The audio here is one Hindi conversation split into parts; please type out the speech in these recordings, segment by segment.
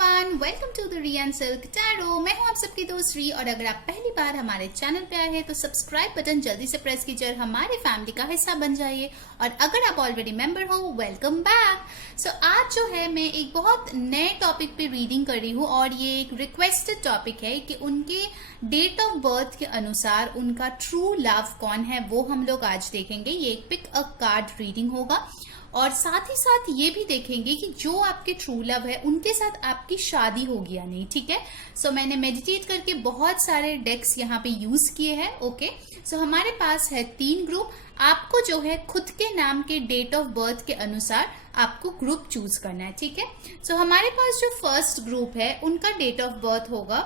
Everyone, welcome to the Ryan silk tarot. मैं हूं आप सबकी दोस्त री, और अगर आप पहली बार हमारे चैनल पे आए हैं तो सब्सक्राइब बटन जल्दी से प्रेस कीजिए और हमारे फैमिली का हिस्सा बन जाइए। और अगर आप ऑलरेडी मेंबर हो, वेलकम बैक। सो आज जो है मैं एक बहुत नए टॉपिक पे रीडिंग कर रही हूँ, और ये एक रिक्वेस्टेड टॉपिक है कि उनके डेट ऑफ बर्थ के अनुसार उनका ट्रू लव कौन है, वो हम लोग आज देखेंगे। ये एक पिक अ कार्ड रीडिंग होगा, और साथ ही साथ ये भी देखेंगे कि जो आपके ट्रू लव है उनके साथ आपकी शादी होगी या नहीं। ठीक है, सो मैंने मेडिटेट करके बहुत सारे डेक्स यहाँ पे यूज किए हैं। ओके, सो हमारे पास है 3 ग्रुप। आपको जो है खुद के नाम के डेट ऑफ बर्थ के अनुसार आपको ग्रुप चूज करना है। ठीक है, सो हमारे पास जो फर्स्ट ग्रुप है उनका डेट ऑफ बर्थ होगा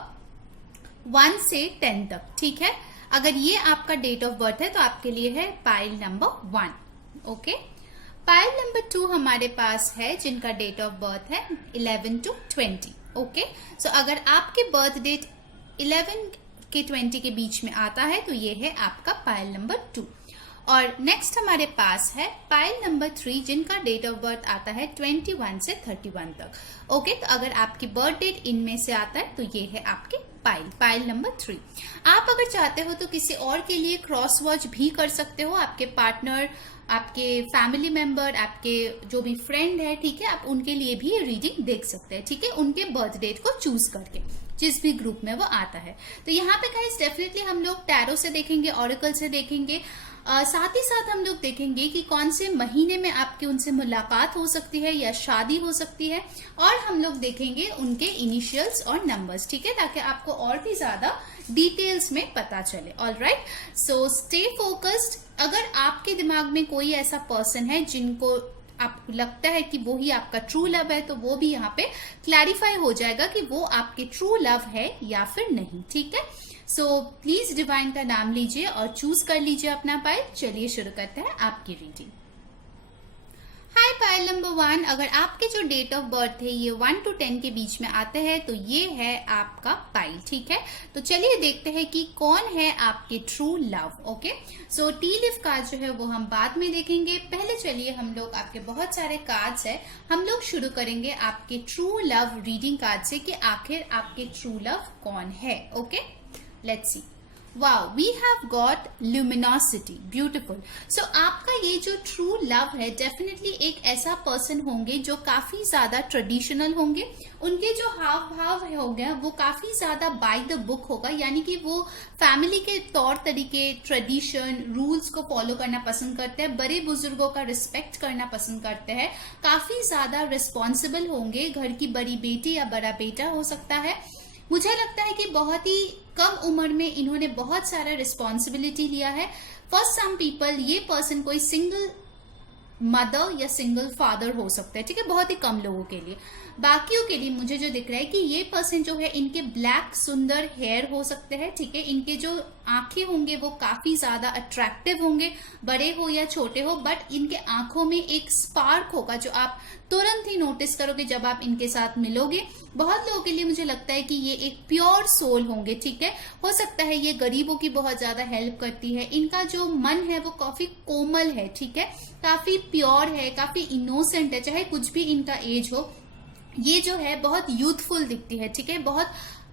1 से 10 तक। ठीक है, अगर ये आपका डेट ऑफ बर्थ है तो आपके लिए है pile number 1। Okay, pile number 2 हमारे पास है जिनका डेट ऑफ बर्थ है 11 to 20। ओके, सो अगर आपके बर्थ डेट 11 के 20 के बीच में आता है तो ये है आपका पाइल नंबर 2। और नेक्स्ट हमारे पास है पाइल नंबर 3 जिनका डेट ऑफ बर्थ आता है 21 से 31 तक। ओके, तो अगर आपकी बर्थ डेट इनमें से आता है तो ये है आपके पाइल नंबर 3। आप अगर चाहते हो तो किसी और के लिए क्रॉस वॉच भी कर सकते हो, आपके पार्टनर, आपके फैमिली मेंबर, आपके जो भी फ्रेंड है, ठीक है, आप उनके लिए भी ये रीडिंग देख सकते हैं। ठीक है, उनके बर्थ डेट को चूज करके जिस भी ग्रुप में वो आता है। तो यहाँ पे गाइस डेफिनेटली हम लोग टैरो से देखेंगे, ऑरेकल से देखेंगे, साथ ही साथ हम लोग देखेंगे कि कौन से महीने में आपकी उनसे मुलाकात हो सकती है या शादी हो सकती है, और हम लोग देखेंगे उनके इनिशियल्स और नंबर्स। ठीक है, ताकि आपको और भी ज्यादा डिटेल्स में पता चले। Alright, so stay focused. अगर आपके दिमाग में कोई ऐसा पर्सन है जिनको आपको लगता है कि वो ही आपका ट्रू लव है, तो वो भी यहाँ पे क्लैरिफाई हो जाएगा कि वो आपके ट्रू लव है या फिर नहीं। ठीक है, सो प्लीज डिवाइन का नाम लीजिए और चूज कर लीजिए अपना पाइल। चलिए शुरू करते हैं आपकी रीडिंग। हाय पाइल नंबर 1, अगर आपके जो डेट ऑफ बर्थ है ये 1 to 10 के बीच में आते हैं तो ये है आपका पाइल। ठीक है, तो चलिए देखते हैं कि कौन है आपके true love. Okay, so T leaf card जो है वो हम बाद में देखेंगे। पहले चलिए हम लोग, आपके बहुत सारे कार्ड्स है, हम लोग शुरू करेंगे आपके ट्रू लव रीडिंग कार्ड से कि आखिर आपके ट्रू लव कौन है। Okay, let's see. Wow, we have got luminosity, beautiful. So आपका ये जो ट्रू लव है डेफिनेटली एक ऐसा पर्सन होंगे जो काफी ज्यादा ट्रेडिशनल होंगे। उनके जो हाव भाव होंगे वो काफी ज्यादा बाय द बुक होगा, यानी कि वो फैमिली के तौर तरीके, ट्रेडिशन, रूल्स को फॉलो करना पसंद करते हैं, बड़े बुजुर्गों का रिस्पेक्ट करना पसंद करते हैं, काफी ज्यादा रिस्पॉन्सिबल होंगे, घर की बड़ी बेटी या बड़ा बेटा हो सकता है। मुझे लगता है कि बहुत ही कम उम्र में इन्होंने बहुत सारा रिस्पॉन्सिबिलिटी लिया है। फॉर सम पीपल ये पर्सन कोई सिंगल मदर या सिंगल फादर हो सकता है। ठीक है, बहुत ही कम लोगों के लिए। बाकियों के लिए मुझे जो दिख रहा है कि ये पर्सन जो है इनके ब्लैक सुंदर हेयर हो सकते हैं। ठीक है, इनके जो आंखें होंगे वो काफी ज्यादा अट्रैक्टिव होंगे, बड़े हो या छोटे हो, बट इनके आंखों में एक स्पार्क होगा जो आप तुरंत ही नोटिस करोगे जब आप इनके साथ मिलोगे। बहुत लोगों के लिए मुझे लगता है कि ये एक प्योर सोल होंगे। ठीक है, हो सकता है ये गरीबों की बहुत ज्यादा हेल्प करती है। इनका जो मन है वो काफी कोमल है। ठीक है, काफी प्योर है, काफी इनोसेंट है, चाहे कुछ भी इनका एज हो। ये जो है बहुत यूथफुल दिखती है। ठीक है, बहुत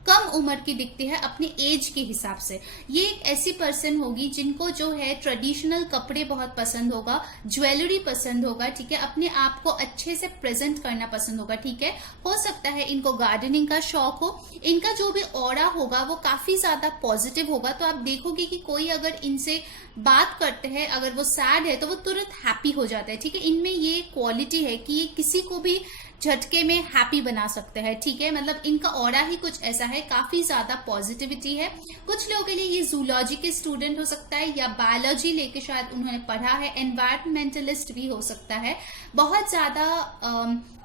कम उम्र की दिखती है अपने एज के हिसाब से। ये एक ऐसी पर्सन होगी जिनको जो है ट्रेडिशनल कपड़े बहुत पसंद होगा, ज्वेलरी पसंद होगा। ठीक है, अपने आप को अच्छे से प्रेजेंट करना पसंद होगा। ठीक है, हो सकता है इनको गार्डनिंग का शौक हो। इनका जो भी ऑरा होगा वो काफी ज्यादा पॉजिटिव होगा। तो आप देखोगे कि कोई अगर इनसे बात करते हैं, अगर वो सैड है तो वो तुरंत हैप्पी हो जाता है। ठीक है, इनमें ये क्वालिटी है कि ये किसी को भी झटके में हैप्पी बना सकते हैं। ठीक है, मतलब इनका ऑरा ही कुछ ऐसा है, काफी ज्यादा पॉजिटिविटी है। कुछ लोगों के लिए ये जूलॉजी के स्टूडेंट हो सकता है, या बायोलॉजी लेके शायद उन्होंने पढ़ा है, एनवायरमेंटलिस्ट भी हो सकता है। बहुत ज्यादा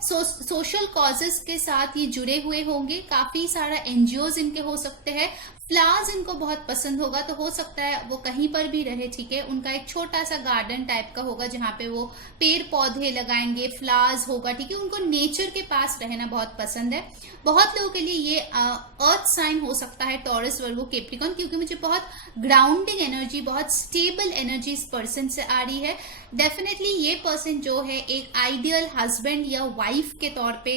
सोशल कॉजेस के साथ ये जुड़े हुए होंगे, काफी सारा एनजीओज इनके हो सकते हैं। फ्लावर्स इनको बहुत पसंद होगा, तो हो सकता है वो कहीं पर भी रहे। ठीक है, उनका एक छोटा सा गार्डन टाइप का होगा जहां पे वो पेड़ पौधे लगाएंगे, फ्लावर्स होगा। ठीक है, उनको नेचर के पास रहना बहुत पसंद है। बहुत लोगों के लिए ये अर्थ साइन हो सकता है, टॉरस, वर्गो, कैप्रिकॉर्न, क्योंकि मुझे बहुत ग्राउंडिंग एनर्जी, बहुत स्टेबल एनर्जी इस पर्सन से आ रही है। डेफिनेटली ये पर्सन जो है एक आइडियल हस्बैंड या वाइफ के तौर पे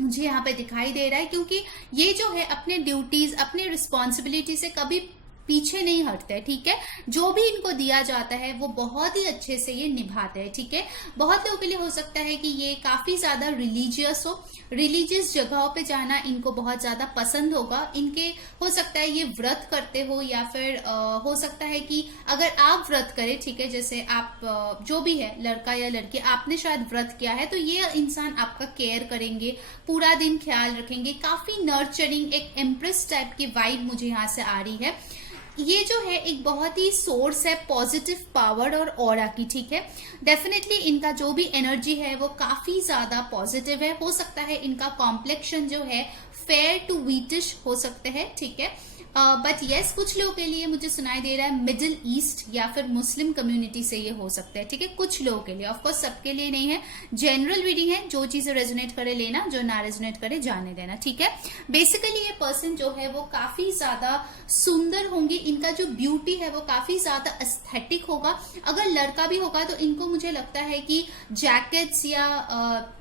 मुझे यहाँ पे दिखाई दे रहा है, क्योंकि ये जो है अपने ड्यूटीज, अपने रिस्पॉन्सिबिलिटी से कभी पीछे नहीं हटते, ठीक है। जो भी इनको दिया जाता है वो बहुत ही अच्छे से ये निभाते हैं, ठीक है। बहुत लोगों के लिए हो सकता है कि ये काफी ज्यादा रिलीजियस हो, रिलीजियस जगहों पे जाना इनको बहुत ज्यादा पसंद होगा। इनके हो सकता है ये व्रत करते हो, या फिर हो सकता है कि अगर आप व्रत करें, ठीक है, जैसे आप जो भी है, लड़का या लड़की, आपने शायद व्रत किया है, तो ये इंसान आपका केयर करेंगे, पूरा दिन ख्याल रखेंगे, काफी नर्चरिंग, एक एम्प्रेस टाइप की वाइब मुझे यहाँ से आ रही है। ये जो है एक बहुत ही सोर्स है पॉजिटिव पावर और ऑरा की, ठीक है। डेफिनेटली इनका जो भी एनर्जी है वो काफी ज्यादा पॉजिटिव है। हो सकता है इनका कॉम्प्लेक्शन जो है फेयर टू व्हीटिश हो सकते हैं, ठीक है। बट यस, कुछ लोगों के लिए मुझे सुनाई दे रहा है मिडिल ईस्ट या फिर मुस्लिम कम्युनिटी से ये हो सकता है, ठीक है, कुछ लोगों के लिए। ऑफकोर्स सबके लिए नहीं है, जनरल रीडिंग है, जो चीजें रेजोनेट करे लेना, जो ना रेजोनेट करे जाने देना, ठीक है। बेसिकली ये पर्सन जो है वो काफी ज्यादा सुंदर होंगे, इनका जो ब्यूटी है वो काफी ज्यादा एस्थेटिक होगा। अगर लड़का भी होगा तो इनको मुझे लगता है कि जैकेट्स या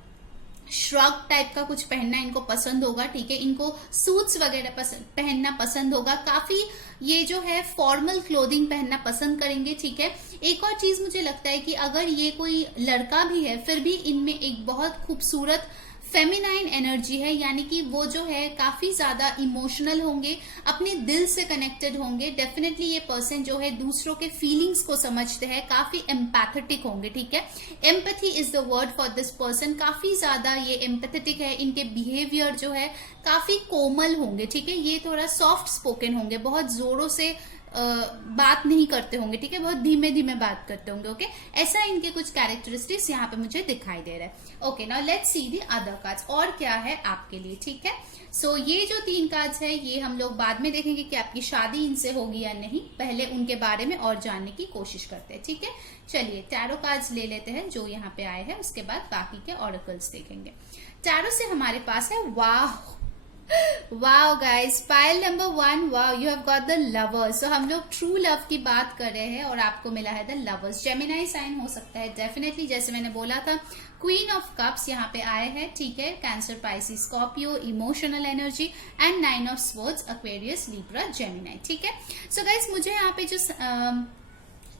श्रग टाइप का कुछ पहनना इनको पसंद होगा, ठीक है। इनको सूट्स वगैरह पहनना पसंद होगा, काफी ये जो है फॉर्मल क्लोथिंग पहनना पसंद करेंगे, ठीक है। एक और चीज मुझे लगता है कि अगर ये कोई लड़का भी है फिर भी इनमें एक बहुत खूबसूरत फेमिनाइन एनर्जी है, यानी कि वो जो है काफी ज्यादा इमोशनल होंगे, अपने दिल से कनेक्टेड होंगे। डेफिनेटली ये पर्सन जो है दूसरों के फीलिंग्स को समझते हैं, काफी एम्पैथेटिक होंगे, ठीक है। Empathy is the word for this person. काफी ज्यादा ये एम्पैथेटिक है, इनके बिहेवियर जो है काफी कोमल होंगे, ठीक है। ये थोड़ा सॉफ्ट स्पोकन होंगे, बहुत जोरों से बात नहीं करते होंगे, ठीक है, बहुत धीमे धीमे बात करते होंगे, ओके। ऐसा इनके कुछ कैरेक्टरिस्टिक्स यहाँ पे मुझे दिखाई दे रहा है। Okay, now let's see the other cards, और क्या है आपके लिए, ठीक है। सो ये जो 3 कार्ड्स है ये हम लोग बाद में देखेंगे कि आपकी शादी इनसे होगी या नहीं, पहले उनके बारे में और जानने की कोशिश करते हैं, ठीक है। चलिए टैरो कार्ड्स ले लेते हैं जो यहाँ पे आए हैं, उसके बाद बाकी के ऑरेकल्स देखेंगे। टैरो से हमारे पास है वाह, wow guys, pile number 1, wow you have got the lovers. So हम लोग ट्रू लव की बात कर रहे हैं और आपको मिला है द लवर्स। जेमिनाई साइन हो सकता है डेफिनेटली, जैसे मैंने बोला था। क्वीन ऑफ कप्स यहाँ पे आए हैं, ठीक है। Cancer, Pisces, Scorpio, emotional energy, and 9 of swords, Aquarius, Libra, Gemini, ठीक है। सो गाइस मुझे यहाँ पे जो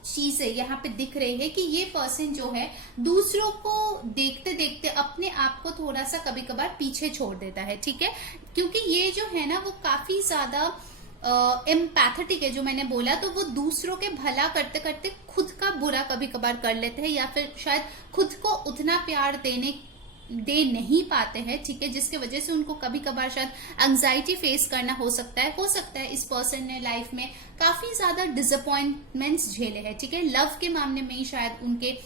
चीजें यहाँ पे दिख रही है कि ये पर्सन जो है दूसरों को देखते देखते अपने आप को थोड़ा सा कभी कभार पीछे छोड़ देता है, ठीक है। क्योंकि ये जो है ना वो काफी ज्यादा एम्पैथेटिक है, जो मैंने बोला, तो वो दूसरों के भला करते करते खुद का बुरा कभी कभार कर लेते हैं, या फिर शायद खुद को उतना प्यार दे नहीं पाते हैं, ठीक है, जिसके वजह से उनको कभी कभार शायद एंजाइटी फेस करना हो सकता है इस पर्सन ने लाइफ में काफी ज्यादा डिसअपॉइंटमेंट्स झेले हैं, ठीक है। लव के मामले में ही शायद उनके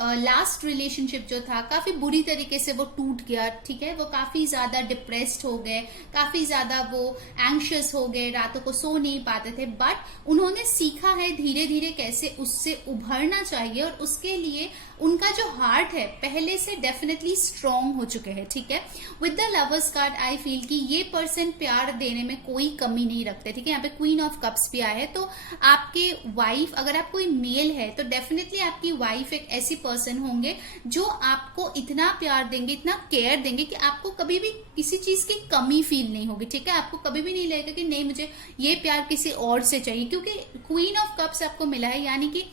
लास्ट रिलेशनशिप जो था काफी बुरी तरीके से वो टूट गया, ठीक है। वो काफी ज्यादा डिप्रेस्ड हो गए, काफी ज्यादा वो एंग्शियस हो गए, रातों को सो नहीं पाते थे, बट उन्होंने सीखा है धीरे धीरे कैसे उससे उभरना चाहिए, और उसके लिए उनका जो हार्ट है पहले से डेफिनेटली स्ट्रांग हो चुके हैं, ठीक है। With the lovers card I feel कि ये पर्सन प्यार देने में कोई कमी नहीं रखते, ठीक है। यहाँ पे क्वीन ऑफ कप्स भी आया है, तो आपके वाइफ, अगर आप कोई मेल है तो डेफिनेटली आपकी वाइफ एक ऐसी पर्सन होंगे जो आपको इतना प्यार देंगे, इतना केयर देंगे कि आपको कभी भी किसी चीज की कमी फील नहीं होगी, ठीक है। आपको कभी भी नहीं लगेगा कि नहीं मुझे ये प्यार किसी और से चाहिए, क्योंकि क्वीन ऑफ कप्स आपको मिला है, यानी कि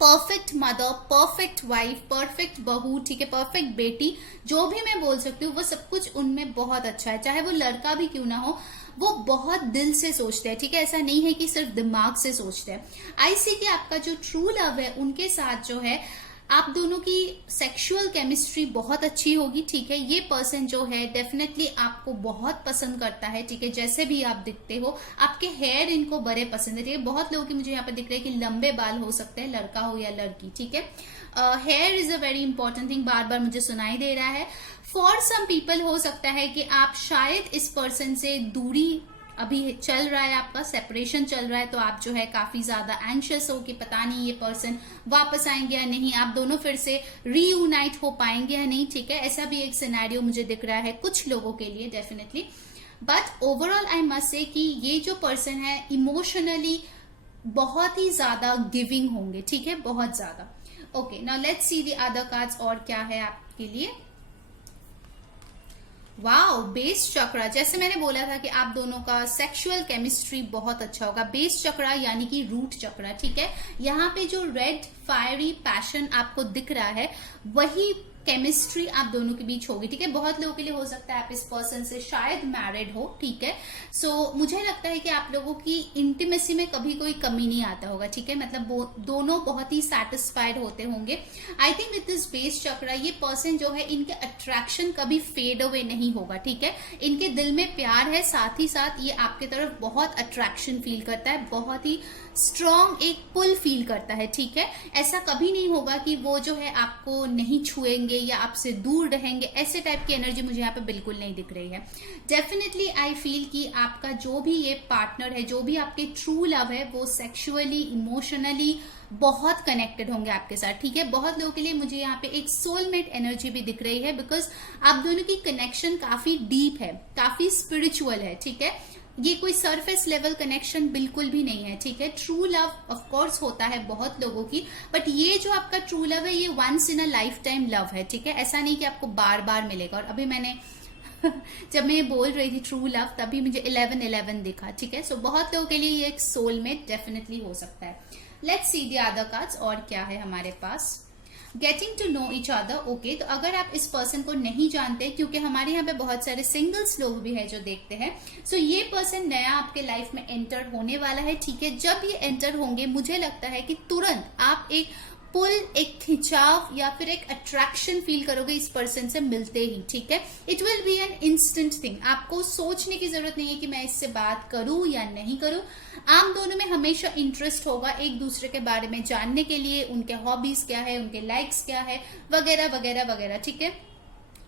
perfect mother, perfect wife, perfect बहू, ठीक है, परफेक्ट बेटी, जो भी मैं बोल सकती हूँ वो सब कुछ उनमें बहुत अच्छा है। चाहे वो लड़का भी क्यों ना हो, वो बहुत दिल से सोचते हैं, ठीक है। ऐसा नहीं है कि सिर्फ दिमाग से सोचते हैं। आई सी कि आपका जो ट्रू लव है उनके साथ जो है आप दोनों की सेक्सुअल केमिस्ट्री बहुत अच्छी होगी, ठीक है। ये पर्सन जो है डेफिनेटली आपको बहुत पसंद करता है, ठीक है, जैसे भी आप दिखते हो। आपके हेयर इनको बड़े पसंद है, ठीक है। बहुत लोगों की मुझे यहाँ पे दिख रहा है कि लंबे बाल हो सकते हैं, लड़का हो या लड़की, ठीक है। Here is a very important thing, बार बार मुझे सुनाई दे रहा है। फॉर सम पीपल हो सकता है कि आप शायद इस पर्सन से दूरी अभी चल रहा है, आपका सेपरेशन चल रहा है, तो आप जो है काफी ज्यादा एंशियस हो कि पता नहीं ये पर्सन वापस आएंगे या नहीं, आप दोनों फिर से रीयूनाइट हो पाएंगे या नहीं, ठीक है। ऐसा भी एक सिनेरियो मुझे दिख रहा है कुछ लोगों के लिए definitely. But overall I must say कि ये जो पर्सन है इमोशनली बहुत ही ज्यादा गिविंग होंगे, ठीक है, बहुत ज्यादा। Okay, now let's see the other cards, और क्या है आपके लिए। वाओ, बेस चक्रा, जैसे मैंने बोला था कि आप दोनों का सेक्सुअल केमिस्ट्री बहुत अच्छा होगा। बेस चक्रा यानी कि रूट चक्रा, ठीक है। यहाँ पे जो रेड फायरी पैशन आपको दिख रहा है वही केमिस्ट्री आप दोनों के बीच होगी, ठीक है। बहुत लोगों के लिए हो सकता है आप इस पर्सन से शायद मैरिड हो, ठीक है। सो मुझे लगता है कि आप लोगों की इंटीमेसी में कभी कोई कमी नहीं आता होगा, ठीक है। मतलब वो दोनों बहुत ही सेटिस्फाइड होते होंगे। I think with this base chakra ये पर्सन जो है, इनके अट्रैक्शन कभी फेड अवे नहीं होगा, ठीक है। इनके दिल में प्यार है, साथ ही साथ ये आपके तरफ बहुत अट्रैक्शन फील करता है, बहुत ही स्ट्रॉन्ग एक पुल फील करता है, ठीक है। ऐसा कभी नहीं होगा कि वो जो है आपको नहीं छुएंगे या आपसे दूर रहेंगे, ऐसे टाइप की एनर्जी मुझे यहाँ पे बिल्कुल नहीं दिख रही है। डेफिनेटली आई फील कि आपका जो भी ये पार्टनर है, जो भी आपके ट्रू लव है, वो सेक्सुअली इमोशनली बहुत कनेक्टेड होंगे आपके साथ, ठीक है। बहुत लोगों के लिए मुझे यहाँ पे एक सोलमेट एनर्जी भी दिख रही है, बिकॉज आप दोनों की कनेक्शन काफी डीप है, काफी स्पिरिचुअल है, ठीक है। ये कोई सरफेस लेवल कनेक्शन बिल्कुल भी नहीं है, ठीक है। ट्रू लव ऑफ कोर्स होता है बहुत लोगों की, बट ये जो आपका ट्रू लव है ये once in a lifetime love है, ठीक है। ऐसा नहीं कि आपको बार बार मिलेगा। और अभी मैंने जब मैं बोल रही थी ट्रू लव, तभी मुझे 1111 दिखा, ठीक है। सो बहुत लोगों के लिए ये एक सोलमेट डेफिनेटली हो सकता है। Let's see the other cards, और क्या है हमारे पास। Getting to know each other, okay. तो अगर आप इस पर्सन को नहीं जानते, क्योंकि हमारे यहाँ पे बहुत सारे सिंगल्स लोग भी है जो देखते हैं, सो ये पर्सन नया आपके लाइफ में एंटर होने वाला है, ठीक है। जब ये एंटर होंगे मुझे लगता है कि तुरंत आप एक पुल, एक खिंचाव या फिर एक अट्रैक्शन फील करोगे इस पर्सन से मिलते ही, ठीक है। It will be an instant thing, आपको सोचने की जरूरत नहीं है कि मैं इससे बात करूं या नहीं करूं। आप दोनों में हमेशा इंटरेस्ट होगा एक दूसरे के बारे में जानने के लिए, उनके हॉबीज क्या है, उनके लाइक्स क्या है, वगैरह वगैरह वगैरह, ठीक है।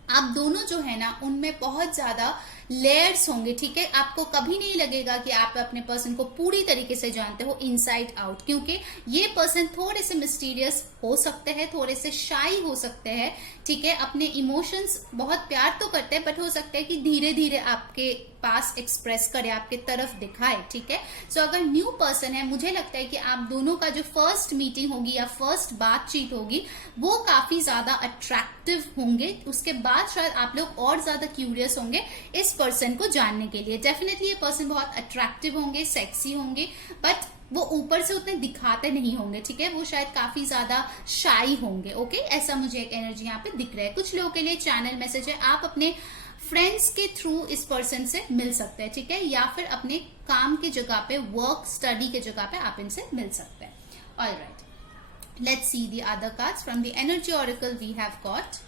आप दोनों जो है ना उनमें बहुत ज्यादा लेयर्स होंगे, ठीक है। आपको कभी नहीं लगेगा कि आप अपने पर्सन को पूरी तरीके से जानते हो इनसाइड आउट, क्योंकि ये पर्सन थोड़े से मिस्टीरियस हो सकते हैं, थोड़े से शाई हो सकते हैं, ठीक है। अपने इमोशंस बहुत प्यार तो करते हैं, बट हो सकता है कि धीरे धीरे आपके पास एक्सप्रेस करे, आपके तरफ दिखाए, ठीक है। सो अगर न्यू पर्सन है, मुझे लगता है कि आप दोनों का जो फर्स्ट मीटिंग होगी या फर्स्ट बातचीत होगी वो काफी ज्यादा अट्रैक्टिव होंगे। उसके बाद शायद आप लोग और ज्यादा क्यूरियस होंगे इस पर्सन को जानने के लिए। डेफिनेटली ये पर्सन बहुत अट्रैक्टिव होंगे, सेक्सी होंगे, बट वो ऊपर से उतने दिखाते नहीं होंगे, ठीक है। वो शायद काफी ज्यादा शाई होंगे, ओके। ऐसा मुझे एक एनर्जी यहाँ पे दिख रहा है। कुछ लोगों के लिए चैनल मैसेज है, आप अपने फ्रेंड्स के थ्रू इस पर्सन से मिल सकते हैं, ठीक है, या फिर अपने काम की जगह पे, वर्क स्टडी के जगह पे आप इनसे मिल सकते हैं। Alright, let's see the other cards from the energy oracle we have got.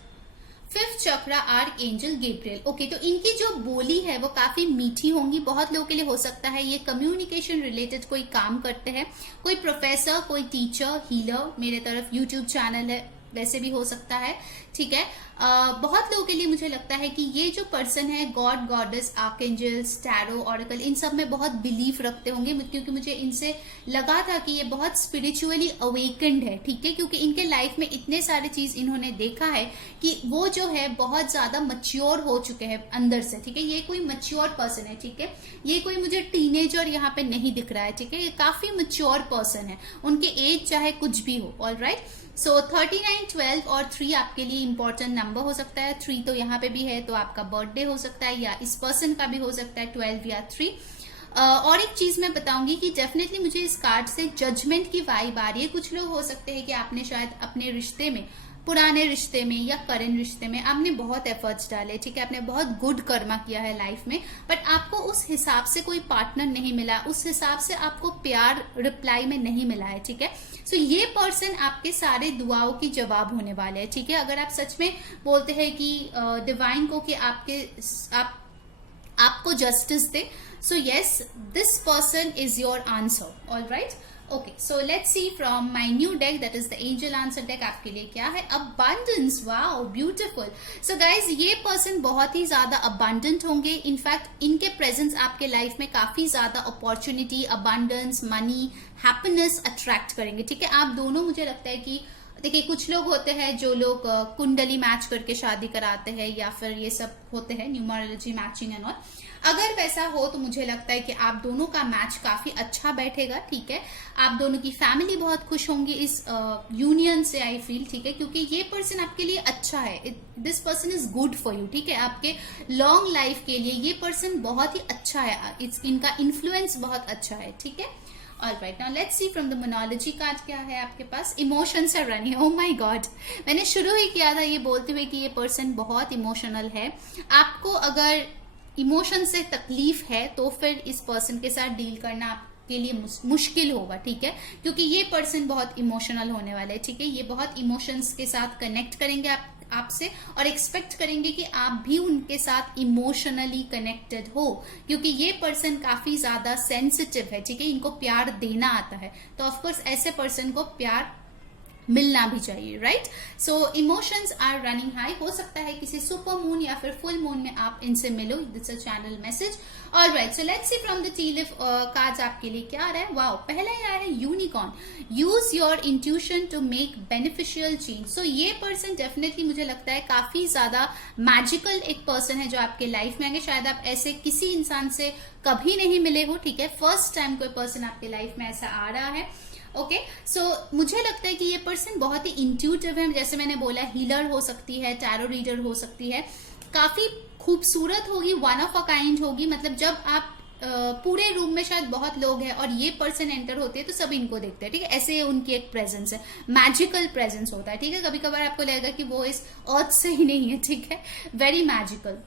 Fifth chakra, archangel Gabriel, okay. तो इनकी जो बोली है वो काफी मीठी होंगी। बहुत लोगों के लिए हो सकता है ये कम्युनिकेशन रिलेटेड कोई काम करते हैं, कोई प्रोफेसर, कोई टीचर, हीलर, मेरे तरफ यूट्यूब चैनल है वैसे भी हो सकता है, ठीक है। बहुत लोगों के लिए मुझे लगता है कि ये जो पर्सन है god, goddess, archangels, tarot, oracle, इन सब में बहुत बिलीफ रखते होंगे, क्योंकि मुझे इनसे लगा था कि ये बहुत स्पिरिचुअली अवेकेंड है, ठीक है। क्योंकि इनके लाइफ में इतने सारे चीज इन्होंने देखा है कि वो जो है बहुत ज्यादा मच्योर हो चुके हैं अंदर से, ठीक है। ये कोई मच्योर पर्सन है, ठीक है। ये कोई मुझे टीनेजर यहाँ पे नहीं दिख रहा है, ठीक है। ये काफी मच्योर पर्सन है, उनके एज चाहे कुछ भी हो। ऑलराइट, सो 39, 12 और 3 आपके लिए इंपॉर्टेंट नंबर हो सकता है। 3 तो यहाँ पे भी है, तो आपका बर्थडे हो सकता है, या इस पर्सन का भी हो सकता है 12 या 3। और एक चीज मैं बताऊंगी कि डेफिनेटली मुझे इस कार्ड से जजमेंट की वाइब आ रही है। कुछ लोग हो सकते हैं कि आपने शायद अपने रिश्ते में, पुराने रिश्ते में या करंट रिश्ते में आपने बहुत एफर्ट्स डाले, ठीक है, आपने बहुत गुड कर्मा किया है लाइफ में, बट आपको उस हिसाब से कोई पार्टनर नहीं मिला, उस हिसाब से आपको प्यार रिप्लाई में नहीं मिला है, ठीक है। सो ये पर्सन आपके सारे दुआओं की जवाब होने वाले हैं, ठीक है। अगर आप सच में बोलते हैं कि डिवाइन को कि आपको justice they, so yes, this person is your answer. Alright, okay, so let's see from my new deck, that is the angel answer deck, आपके लिए क्या है। Abundance, wow beautiful. So guys, ये पर्सन बहुत ही ज्यादा अबंडेंट होंगे। इनफैक्ट इनके प्रेजेंस आपके लाइफ में काफी ज्यादा opportunity, abundance, money, happiness attract करेंगे, ठीक है। आप दोनों, मुझे लगता है कि देखिए कुछ लोग होते हैं जो लोग कुंडली मैच करके शादी कराते हैं, या फिर ये सब होते हैं न्यूमरोलॉजी मैचिंग एंड ऑल। अगर वैसा हो तो मुझे लगता है कि आप दोनों का मैच काफी अच्छा बैठेगा, ठीक है। आप दोनों की फैमिली बहुत खुश होंगी इस यूनियन से, आई फील, ठीक है, क्योंकि ये पर्सन आपके लिए अच्छा है। This person is good for you, ठीक है। आपके लॉन्ग लाइफ के लिए ये पर्सन बहुत ही अच्छा है, इनका इन्फ्लुएंस बहुत अच्छा है, ठीक है। Alright, now let's see from the Monology card क्या है आपके पास। Emotions are running, oh my god, मैंने शुरू ही किया था ये बोलते हुए कि ये पर्सन बहुत इमोशनल है। आपको अगर इमोशन से तकलीफ है तो फिर इस पर्सन के साथ डील करना आपके लिए मुश्किल होगा, ठीक है, क्योंकि ये पर्सन बहुत इमोशनल होने वाले हैं, ठीक है। ये बहुत इमोशंस के साथ कनेक्ट करेंगे आपसे और एक्सपेक्ट करेंगे कि आप भी उनके साथ इमोशनली कनेक्टेड हो, क्योंकि ये पर्सन काफी ज्यादा सेंसिटिव है, ठीक है। इनको प्यार देना आता है, तो ऑफकोर्स ऐसे पर्सन को प्यार मिलना भी चाहिए, right. So emotions are running high. हो सकता है किसी सुपर मून या फिर फुल मून में आप इनसे मिलो, that's a channel message. Alright, so let's see from the tea leaf cards आपके लिए क्या आ रहा है। वाओ, पहला ही आया है unicorn. Use your intuition to make beneficial change. So ये पर्सन डेफिनेटली मुझे लगता है काफी ज्यादा मैजिकल एक पर्सन है जो आपके लाइफ में आएंगे। शायद आप ऐसे किसी इंसान से कभी नहीं मिले हो, ठीक है, फर्स्ट टाइम कोई पर्सन आपके लाइफ में ऐसा आ रहा है। ओके, सो मुझे लगता है कि ये पर्सन बहुत ही इंट्यूटिव है, जैसे मैंने बोला, हीलर हो सकती है, टैरो रीडर हो सकती है, काफी खूबसूरत होगी, वन ऑफ अ काइंड होगी। मतलब जब आप पूरे रूम में शायद बहुत लोग हैं और ये पर्सन एंटर होते हैं तो सब इनको देखते हैं, ठीक है, ऐसे उनकी एक प्रेजेंस है, मैजिकल प्रेजेंस होता है, ठीक है। कभी कभार आपको लगेगा कि वो इस अर्थ से ही नहीं है, ठीक है, very magical.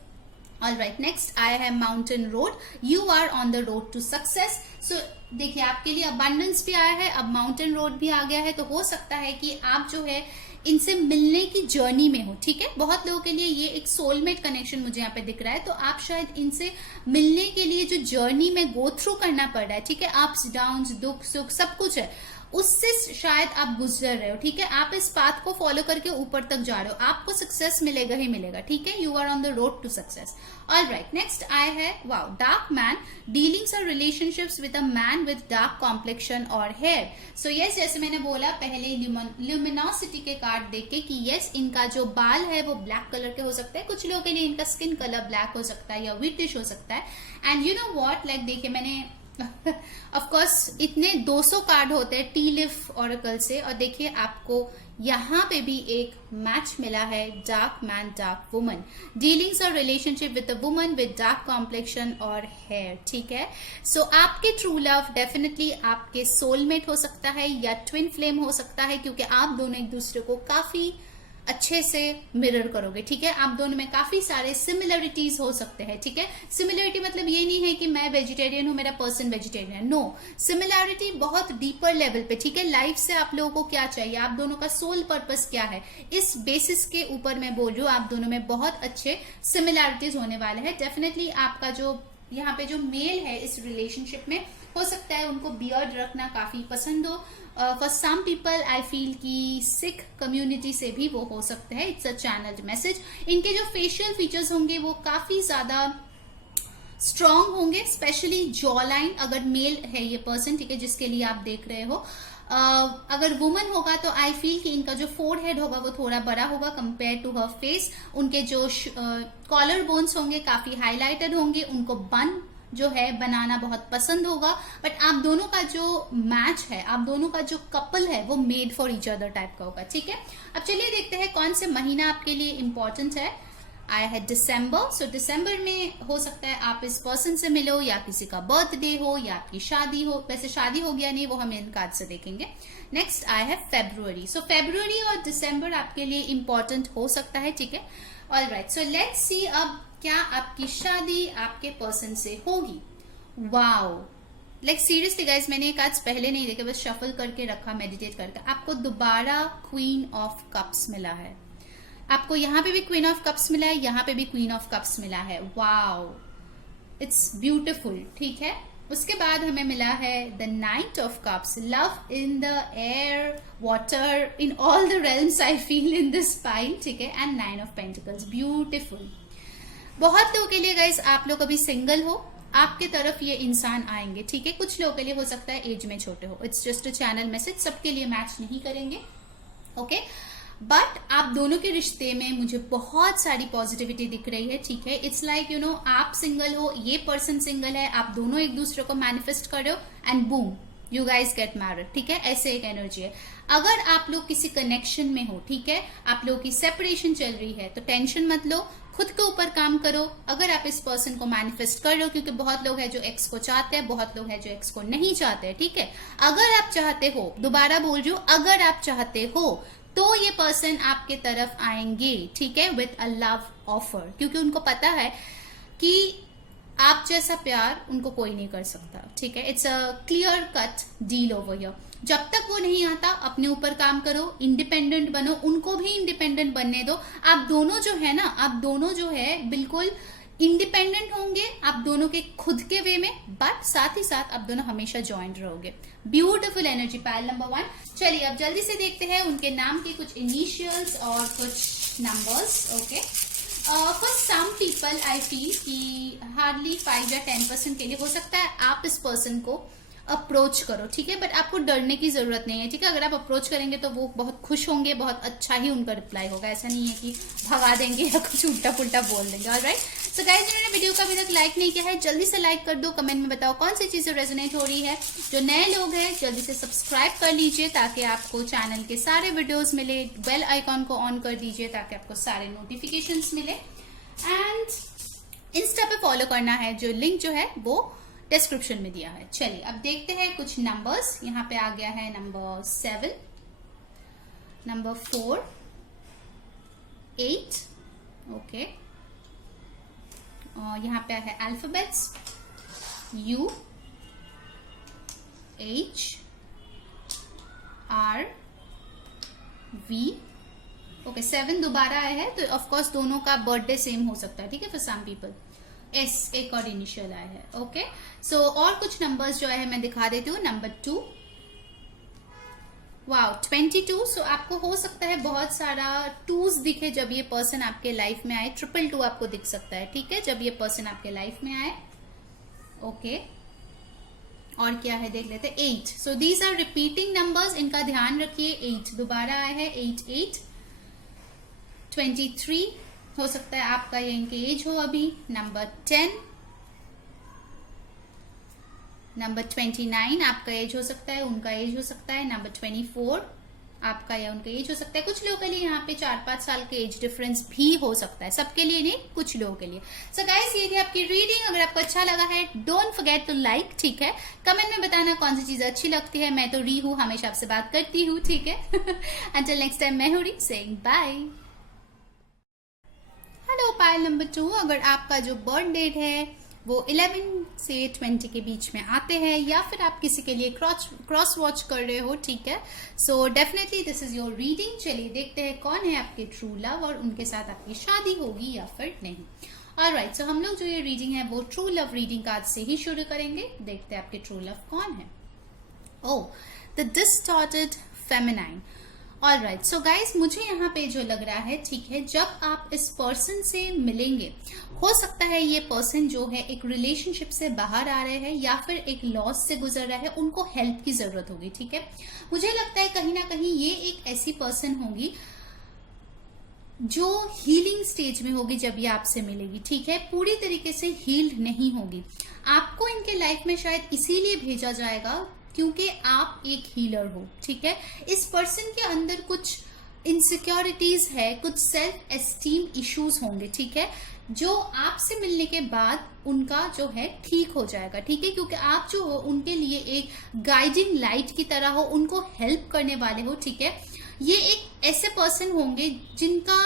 Alright, next I have mountain road. You are on the road to success. So देखिए आपके लिए abundance भी आया है, अब mountain road भी आ गया है, तो हो सकता है कि आप जो है इनसे मिलने की जर्नी में हो, ठीक है। बहुत लोगों के लिए ये एक सोलमेट कनेक्शन मुझे यहाँ पे दिख रहा है, तो आप शायद इनसे मिलने के लिए जो जर्नी में गो थ्रू करना पड़ रहा है, ठीक है, अप्स डाउन्स, दुख सुख सब कुछ है, उससे शायद आप गुजर रहे हो, ठीक है। आप इस पाथ को फॉलो करके ऊपर तक जा रहे हो, आपको सक्सेस मिलेगा ही मिलेगा, ठीक है। You are on the road to success. Alright, next आए है, वाओ, डार्क मैन। डीलिंग्स और relationships with a man with dark complexion और हेयर। सो यस, जैसे मैंने बोला पहले ल्यूमिनोसिटी के कार्ड देख के कि यस, इनका जो बाल है वो ब्लैक कलर के हो सकते हैं, कुछ लोगों के लिए इनका स्किन कलर ब्लैक हो सकता है या व्हिटिश हो सकता है। And you know what, like देखिए मैंने ऑफ कोर्स इतने 200 कार्ड होते हैं टी लिफ ऑरेकल से, और देखिए आपको यहाँ पे भी एक मैच मिला है, dark man dark woman. Dealings और relationship with a woman with dark complexion और हेयर, ठीक है। सो आपके ट्रू लव डेफिनेटली आपके सोलमेट हो सकता है या ट्विन फ्लेम हो सकता है, क्योंकि आप दोनों एक दूसरे को काफी अच्छे से मिरर करोगे, ठीक है। आप दोनों में काफी सारे सिमिलरिटीज हो सकते हैं, ठीक है। सिमिलरिटी मतलब ये नहीं है कि मैं वेजिटेरियन हूं, मेरा पर्सन वेजिटेरियन है, नो। सिमिलरिटी बहुत डीपर लेवल पे, ठीक है। लाइफ से आप लोगों को क्या चाहिए, आप दोनों का सोल पर्पस क्या है, इस बेसिस के ऊपर मैं बोल रही हूँ, आप दोनों में बहुत अच्छे सिमिलरिटीज होने वाले हैं। डेफिनेटली आपका जो यहाँ पे जो मेल है इस रिलेशनशिप में, हो सकता है उनको बियर्ड रखना काफी पसंद हो। For some people I feel कि सिख कम्युनिटी से भी वो हो सकता है, इट्स अ चैनल्ड मैसेज। इनके जो फेशियल फीचर्स होंगे वो काफी ज्यादा स्ट्रॉन्ग होंगे, स्पेशली जॉ लाइन, अगर मेल है ये पर्सन, ठीक है, जिसके लिए आप देख रहे हो। अगर वुमन होगा तो आई फील कि इनका जो फोर हेड होगा वो थोड़ा बड़ा होगा कंपेयर टू हर फेस। उनके जो कॉलर बोन्स होंगे काफी हाईलाइटेड होंगे, उनको बन जो है बनाना बहुत पसंद होगा। बट आप दोनों का जो मैच है, आप दोनों का जो कपल है वो made for each other type का होगा, ठीक है। अब चलिए देखते हैं कौन से महीना आपके लिए इंपॉर्टेंट है। आया है दिसंबर। सो दिसंबर में हो सकता है आप इस पर्सन से मिलो, या किसी का बर्थडे हो, या आपकी शादी हो। वैसे शादी हो गया नहीं, वो हम इन कार्ड से देखेंगे। नेक्स्ट आया है फेब्रुअरी। सो फेब्रुअरी और दिसंबर आपके लिए इंपॉर्टेंट हो सकता है, ठीक है। ऑलराइट, सो लेट्स सी अब क्या आपकी शादी आपके पर्सन से होगी। वाओ, लाइक सीरियसली गाइज, मैंने ये कार्ड्स पहले नहीं देखे, बस शफल करके रखा, मेडिटेट करके। आपको दोबारा क्वीन ऑफ कप्स मिला है, आपको यहाँ पे भी क्वीन ऑफ कप्स मिला है, यहाँ पे भी क्वीन ऑफ कप्स मिला है। वाओ, इट्स ब्यूटिफुल, ठीक है। उसके बाद हमें मिला है the night of cups, love in the air, water, in all the realms I feel in this pile, ठीक है। And nine of pentacles, beautiful. बहुत लोगों के लिए गाइज, आप लोग अभी सिंगल हो, आपके तरफ ये इंसान आएंगे, ठीक है। कुछ लोगों के लिए हो सकता है एज में छोटे हो, it's just a channel message, सबके लिए मैच नहीं करेंगे। ओके। बट आप दोनों के रिश्ते में मुझे बहुत सारी पॉजिटिविटी दिख रही है, ठीक है। इट्स लाइक यू नो, आप सिंगल हो, ये पर्सन सिंगल है, आप दोनों एक दूसरे को मैनिफेस्ट कर रहे हो and boom, you guys get married, ठीक है। ऐसे एक एनर्जी है। अगर आप लोग किसी कनेक्शन में हो, ठीक है, आप लोगों की सेपरेशन चल रही है, तो टेंशन मत लो, खुद के ऊपर काम करो। अगर आप इस पर्सन को मैनिफेस्ट कर रहे हो, क्योंकि बहुत लोग हैं जो एक्स को चाहते हैं, बहुत लोग हैं जो एक्स को नहीं चाहते हैं, ठीक है। अगर आप चाहते हो, दोबारा बोल रही हूँ, अगर आप चाहते हो तो ये पर्सन आपके तरफ आएंगे, ठीक है, विथ अ लव ऑफर, क्योंकि उनको पता है कि आप जैसा प्यार उनको कोई नहीं कर सकता, ठीक है। It's a clear cut deal over here. जब तक वो नहीं आता, अपने ऊपर काम करो, इंडिपेंडेंट बनो, उनको भी इंडिपेंडेंट बनने दो। आप दोनों जो है ना, आप दोनों जो है बिल्कुल इंडिपेंडेंट होंगे, आप दोनों के खुद के वे में, बट साथ ही साथ आप दोनों हमेशा ज्वाइंट रहोगे। Beautiful energy, pile number 1। चलिए अब जल्दी से देखते हैं उनके नाम के कुछ इनिशियल्स और कुछ numbers. Okay, for some people I feel कि हार्डली 5 या 10% के लिए हो सकता है आप इस पर्सन को अप्रोच करो, ठीक है, बट आपको डरने की जरूरत नहीं है, ठीक है। अगर आप अप्रोच करेंगे तो वो बहुत खुश होंगे, बहुत अच्छा ही उनका रिप्लाई होगा। ऐसा नहीं है कि भगा देंगे या कुछ उल्टा पुल्टा बोल देंगे। ऑलराइट, सो गाइस, जिन्होंने वीडियो को अभी तक लाइक नहीं किया है, जल्दी से लाइक कर दो। कमेंट में बताओ कौन सी चीजें रेजोनेट हो रही है। जो नए लोग हैं जल्दी से सब्सक्राइब कर लीजिए ताकि आपको चैनल के सारे वीडियोज मिले। बेल आइकॉन को ऑन कर दीजिए ताकि आपको सारे नोटिफिकेशन मिले। एंड इंस्टा पे फॉलो करना है, जो लिंक जो है वो डिस्क्रिप्शन में दिया है। चलिए अब देखते हैं कुछ नंबर्स। यहाँ पे आ गया है नंबर 7, नंबर 4, 8, ओके। और यहाँ पे है alphabets U, H, R, V, okay. 7 दोबारा आया है, तो ऑफकोर्स दोनों का बर्थडे सेम हो सकता है, ठीक है, फॉर सम पीपल। S एक और इनिशियल आया है, ओके। सो और कुछ नंबर्स जो है मैं दिखा देती हूँ। Number 2, wow 22। सो आपको हो सकता है बहुत सारा 2s दिखे जब ये पर्सन आपके लाइफ में आए। 222 आपको दिख सकता है, ठीक है, जब ये पर्सन आपके लाइफ में आए, ओके। और क्या है देख लेते हैं। 8, so these are repeating numbers, इनका ध्यान रखिए। 8 दोबारा आया है, 8, 8। 23 हो सकता है आपका या इनके एज हो अभी। नंबर 10, नंबर 29 आपका एज हो सकता है, उनका एज हो सकता है। नंबर 24 आपका या उनका एज हो सकता है। कुछ लोगों के लिए यहाँ पे 4-5 साल के एज डिफरेंस भी हो सकता है, सबके लिए नहीं, कुछ लोगों के लिए। सो गाइस, ये थी आपकी रीडिंग। अगर आपको अच्छा लगा है, डोंट फॉरगेट टू लाइक, ठीक है। कमेंट में बताना कौन सी चीज अच्छी लगती है। मैं तो री हूँ, हमेशा आपसे बात करती हूँ, ठीक है। अंटिल नेक्स्ट टाइम, मैं हूँ री, saying bye. Hello pile number 2, अगर आपका जो बर्थ डेट है वो 11 से 20 के बीच में आते हैं, या फिर आप किसी के लिए क्रॉस वॉच कर रहे हो, ठीक है, so definitely this is your reading. चलिए देखते हैं कौन है आपके ट्रू लव और उनके साथ आपकी शादी होगी या फिर नहीं। ऑलराइट, सो हम लोग जो ये रीडिंग है वो ट्रू लव रीडिंग कार्ड से ही शुरू करेंगे। देखते हैं आपके ट्रू लव कौन है। Oh, the distorted feminine. Alright, so guys, मुझे यहाँ पे जो लग रहा है, ठीक है, जब आप इस पर्सन से मिलेंगे, हो सकता है ये पर्सन जो है एक रिलेशनशिप से बाहर आ रहे हैं या फिर एक लॉस से गुजर रहा है, उनको हेल्प की जरूरत होगी, ठीक है। मुझे लगता है कहीं ना कहीं ये एक ऐसी पर्सन होगी जो हीलिंग स्टेज में होगी जब ये आपसे मिलेगी, ठीक है, पूरी तरीके से हील्ड नहीं होगी। आपको इनके लाइफ में शायद इसीलिए भेजा जाएगा क्योंकि आप एक हीलर हो, ठीक है। इस पर्सन के अंदर कुछ इनसिक्योरिटीज है, कुछ सेल्फ एस्टीम इश्यूज होंगे, ठीक है, जो आपसे मिलने के बाद उनका जो है ठीक हो जाएगा, ठीक है, क्योंकि आप जो हो उनके लिए एक गाइडिंग लाइट की तरह हो, उनको हेल्प करने वाले हो, ठीक है। ये एक ऐसे पर्सन होंगे जिनका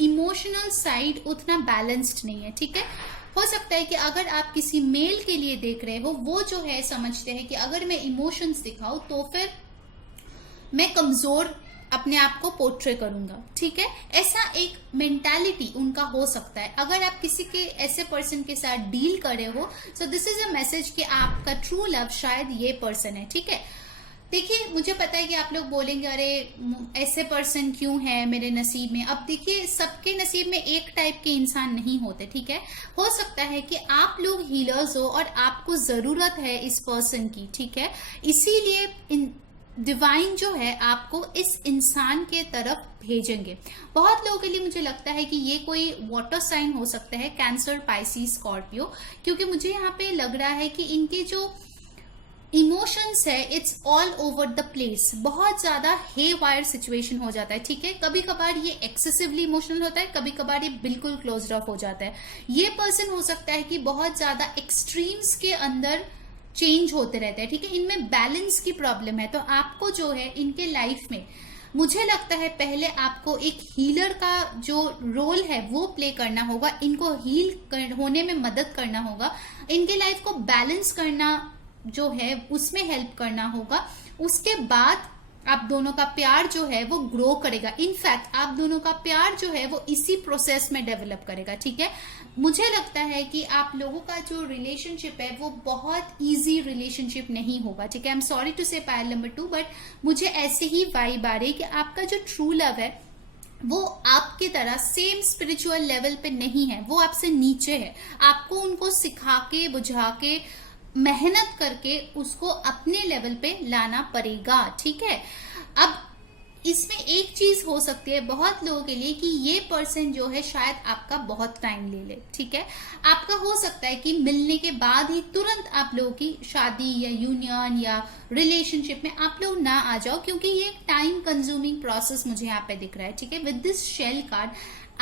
इमोशनल साइड उतना बैलेंस्ड नहीं है, ठीक है। हो सकता है कि अगर आप किसी मेल के लिए देख रहे हो, वो जो है समझते हैं कि अगर मैं इमोशंस दिखाऊं तो फिर मैं कमजोर अपने आप को पोर्ट्रे करूंगा, ठीक है। ऐसा एक मेंटालिटी उनका हो सकता है अगर आप किसी के ऐसे पर्सन के साथ डील कर रहे हो। So this is a message कि आपका ट्रू लव शायद ये पर्सन है, ठीक है। देखिए, मुझे पता है कि आप लोग बोलेंगे अरे ऐसे पर्सन क्यों है मेरे नसीब में। अब देखिए, सबके नसीब में एक टाइप के इंसान नहीं होते, ठीक है। हो सकता है कि आप लोग हीलर्स हो और आपको जरूरत है इस पर्सन की, ठीक है, इसीलिए डिवाइन जो है आपको इस इंसान के तरफ भेजेंगे। बहुत लोगों के लिए मुझे लगता है कि ये कोई वाटर साइन हो सकता है, कैंसर, पाइसिस, स्कॉर्पियो, क्योंकि मुझे यहाँ पे लग रहा है कि इनके जो इमोशंस है it's all over the place, बहुत ज्यादा हे वायर सिचुएशन हो जाता है। ठीक है, कभी कभार ये एक्सेसिवली इमोशनल होता है, कभी कभार ये बिल्कुल क्लोज्ड ऑफ हो जाता है। ये पर्सन हो सकता है कि बहुत ज्यादा एक्सट्रीम्स के अंदर चेंज होते रहते हैं। ठीक है, इनमें बैलेंस की प्रॉब्लम है। तो आपको जो है इनके लाइफ में मुझे लगता है पहले आपको एक हीलर का जो रोल है वो प्ले करना होगा, इनको होने में मदद करना होगा, इनके लाइफ को बैलेंस करना जो है उसमें हेल्प करना होगा। उसके बाद आप दोनों का प्यार जो है वो ग्रो करेगा। इनफैक्ट आप दोनों का प्यार जो है वो इसी प्रोसेस में डेवलप करेगा। ठीक है, मुझे लगता है कि आप लोगों का जो रिलेशनशिप है वो बहुत इजी रिलेशनशिप नहीं होगा। ठीक है, आई एम सॉरी टू से पायल नंबर 2, बट मुझे ऐसे ही वाइब आ रही है कि आपका जो ट्रू लव है वो आपकी तरह सेम स्पिरिचुअल लेवल पे नहीं है, वो आपसे नीचे है। आपको उनको सिखा के, बुझा के, मेहनत करके उसको अपने लेवल पे लाना पड़ेगा। ठीक है, अब इसमें एक चीज हो सकती है बहुत लोगों के लिए कि ये पर्सन जो है शायद आपका बहुत टाइम ले ले। ठीक है, आपका हो सकता है कि मिलने के बाद ही तुरंत आप लोगों की शादी या यूनियन या रिलेशनशिप में आप लोग ना आ जाओ, क्योंकि ये एक टाइम कंज्यूमिंग प्रोसेस मुझे यहाँ पे दिख रहा है। ठीक है, with this shell card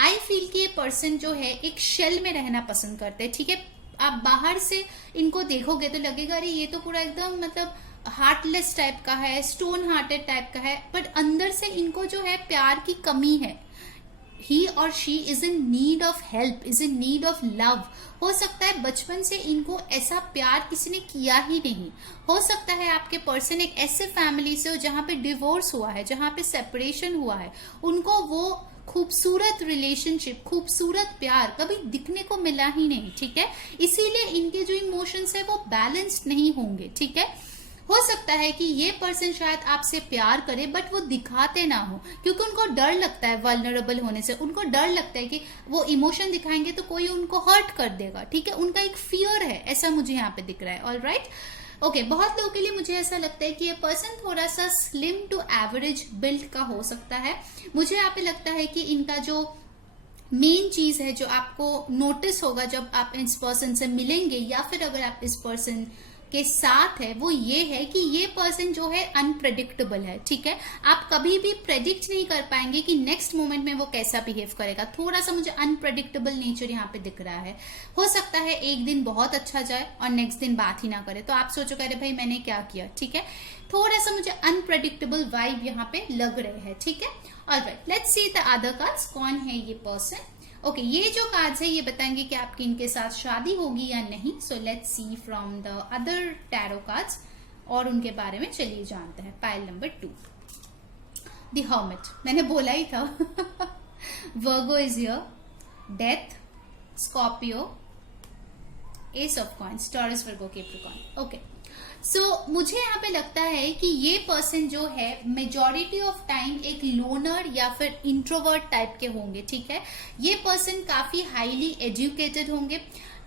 I feel कि ये पर्सन जो है एक शेल में रहना पसंद करते हैं। ठीक है, आप बाहर से इनको देखोगे तो लगेगा अरे ये तो पूरा एकदम मतलब हार्टलेस टाइप का है, स्टोन हार्टेड टाइप का है, बट अंदर से इनको जो है प्यार की कमी है। ही और she is in need of help, is in need of love. हो सकता है बचपन से इनको ऐसा प्यार किसी ने किया ही नहीं। हो सकता है आपके पर्सन एक ऐसे फैमिली से हो जहां पे डिवोर्स हुआ है, जहां पे सेपरेशन हुआ है, उनको वो खूबसूरत रिलेशनशिप, खूबसूरत प्यार कभी दिखने को मिला ही नहीं। ठीक है, इसीलिए इनके जो इमोशंस है वो बैलेंस्ड नहीं होंगे। ठीक है, हो सकता है कि ये पर्सन शायद आपसे प्यार करे बट वो दिखाते ना हो, क्योंकि उनको डर लगता है वल्नरेबल होने से। उनको डर लगता है कि वो इमोशन दिखाएंगे तो कोई उनको हर्ट कर देगा। ठीक है, उनका एक फियर है, ऐसा मुझे यहाँ पे दिख रहा है। ऑलराइट, ओके, बहुत लोगों के लिए मुझे ऐसा लगता है कि ये पर्सन थोड़ा सा स्लिम टू एवरेज बिल्ड का हो सकता है। मुझे यहाँ पे लगता है कि इनका जो मेन चीज है जो आपको नोटिस होगा जब आप इस पर्सन से मिलेंगे या फिर अगर आप इस पर्सन के साथ है, वो ये है कि ये पर्सन जो है अनप्रेडिक्टेबल है। ठीक है, आप कभी भी प्रेडिक्ट नहीं कर पाएंगे कि नेक्स्ट मोमेंट में वो कैसा बिहेव करेगा। थोड़ा सा मुझे अनप्रेडिक्टेबल नेचर यहाँ पे दिख रहा है। हो सकता है एक दिन बहुत अच्छा जाए और नेक्स्ट दिन बात ही ना करे, तो आप सोचो अरे भाई मैंने क्या किया। ठीक है, थोड़ा सा मुझे अनप्रेडिक्टेबल वाइब यहाँ पे लग रहे हैं। ठीक है, alright, let's see the other cards. कौन है ये पर्सन? ओके, ये जो कार्ड्स है ये बताएंगे कि आपकी इनके साथ शादी होगी या नहीं। सो let's see from the other tarot cards और उनके बारे में चलिए जानते हैं। पाइल नंबर 2, द हर्मिट, मैंने बोला ही था। Virgo is here, death, Scorpio, ace of coins, Taurus, Virgo, Capricorn. Okay, so मुझे यहाँ पे लगता है कि ये पर्सन जो है मेजॉरिटी ऑफ टाइम एक लोनर या फिर इंट्रोवर्ट टाइप के होंगे। ठीक है, ये पर्सन काफी हाईली एजुकेटेड होंगे,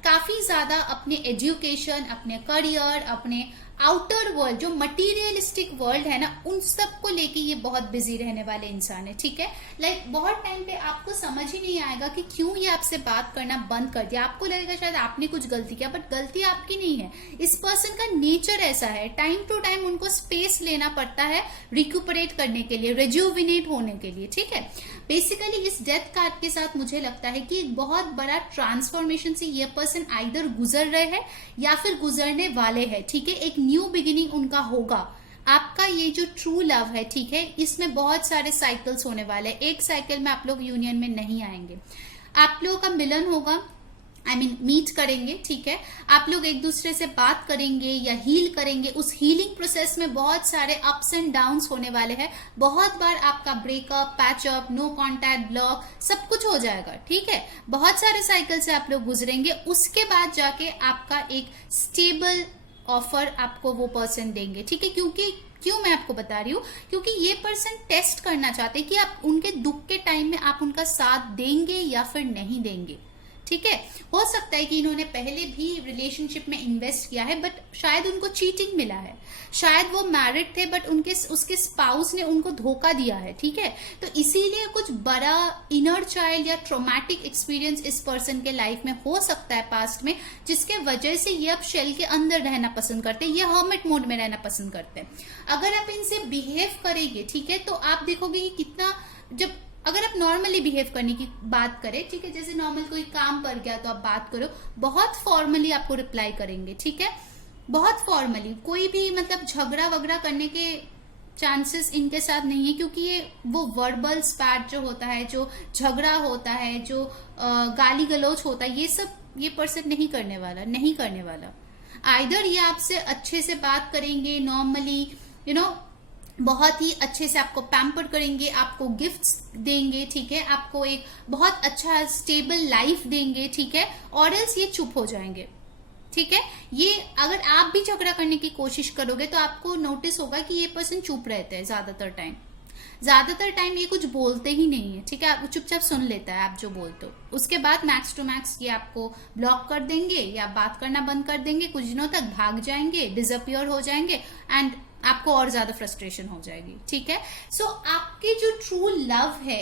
काफी ज्यादा अपने एजुकेशन, अपने करियर, अपने आउटर वर्ल्ड जो मटीरियलिस्टिक वर्ल्ड है ना, उन सब को लेके ये बहुत बिजी रहने वाले इंसान है। ठीक है, लाइक बहुत टाइम पे आपको समझ ही नहीं आएगा कि क्यों ये आपसे बात करना बंद कर दिया। आपको लगेगा शायद आपने कुछ गलती किया, बट गलती आपकी नहीं है। इस पर्सन का नेचर ऐसा है, टाइम टू टाइम उनको स्पेस लेना पड़ता है रिक्यूपरेट करने के लिए, रिज्यूविनेट होने के लिए। ठीक है, बेसिकली इस डेथ कार्ड के साथ मुझे लगता है कि एक बहुत बड़ा ट्रांसफॉर्मेशन से ये पर्सन आइदर गुजर रहे हैं या फिर गुजरने वाले हैं। ठीक है, एक न्यू बिगिनिंग उनका होगा। आपका ये जो ट्रू लव है, ठीक है, इसमें बहुत सारे साइकिल्स होने वाले हैं। एक साइकिल में आप लोग यूनियन में नहीं आएंगे, आप लोगों का मिलन होगा, मीट करेंगे। ठीक है, आप लोग एक दूसरे से बात करेंगे या हील करेंगे। उस हीलिंग प्रोसेस में बहुत सारे अप्स एंड डाउन्स होने वाले हैं। बहुत बार आपका breakup, patchup, no contact, block, सब कुछ हो जाएगा। ठीक है, बहुत सारे साइकिल से आप लोग गुजरेंगे। उसके बाद जाके आपका एक स्टेबल ऑफर आपको वो पर्सन देंगे। ठीक है, क्यों मैं आपको बता रही हूँ, क्योंकि ये पर्सन टेस्ट करना चाहते हैं कि आप उनके दुख के टाइम में आप उनका साथ देंगे या फिर नहीं देंगे। ठीक है। हो सकता है कि इन्होंने पहले भी रिलेशनशिप में इन्वेस्ट किया है, बट शायद उनको चीटिंग मिला है, शायद वो मैरिड थे बट उसके स्पाउस ने उनको धोखा दिया है, ठीक है। तो इसीलिए कुछ बड़ा इनर चाइल्ड या ट्रॉमेटिक एक्सपीरियंस इस पर्सन के लाइफ में हो सकता है पास्ट में, जिसके वजह से ये अब शेल के अंदर रहना पसंद करते हैं, ये हर्मिट मोड में रहना पसंद करते हैं। अगर आप इनसे बिहेव करेंगे, ठीक है, तो आप देखोगे कि कितना, जब अगर आप नॉर्मली बिहेव करने की बात करें, ठीक है, जैसे नॉर्मल कोई काम पर गया तो आप बात करो, बहुत फॉर्मली आपको रिप्लाई करेंगे, ठीक है, बहुत फॉर्मली, कोई भी मतलब झगड़ा वगड़ा करने के चांसेस इनके साथ नहीं है, क्योंकि ये वो वर्बल स्पैट जो होता है, जो झगड़ा होता है, जो गाली गलौज होता है, ये सब ये पर्सन नहीं करने वाला। आइदर ये आपसे अच्छे से बात करेंगे नॉर्मली, यू नो, बहुत ही अच्छे से आपको पैम्पर करेंगे, आपको गिफ्ट्स देंगे, ठीक है, आपको एक बहुत अच्छा स्टेबल लाइफ देंगे, ठीक है, और एल्स ये चुप हो जाएंगे, ठीक है। ये अगर आप भी झगड़ा करने की कोशिश करोगे तो आपको नोटिस होगा कि ये पर्सन चुप रहते हैं ज्यादातर टाइम ये कुछ बोलते ही नहीं है, ठीक है, आप चुपचाप सुन लेता है आप जो बोलते हो, उसके बाद मैक्स टू मैक्स ये आपको ब्लॉक कर देंगे या बात करना बंद कर देंगे, कुछ दिनों तक भाग जाएंगे, डिसअपियर हो जाएंगे, एंड आपको और ज्यादा फ्रस्ट्रेशन हो जाएगी, ठीक है। सो आपकी जो ट्रू लव है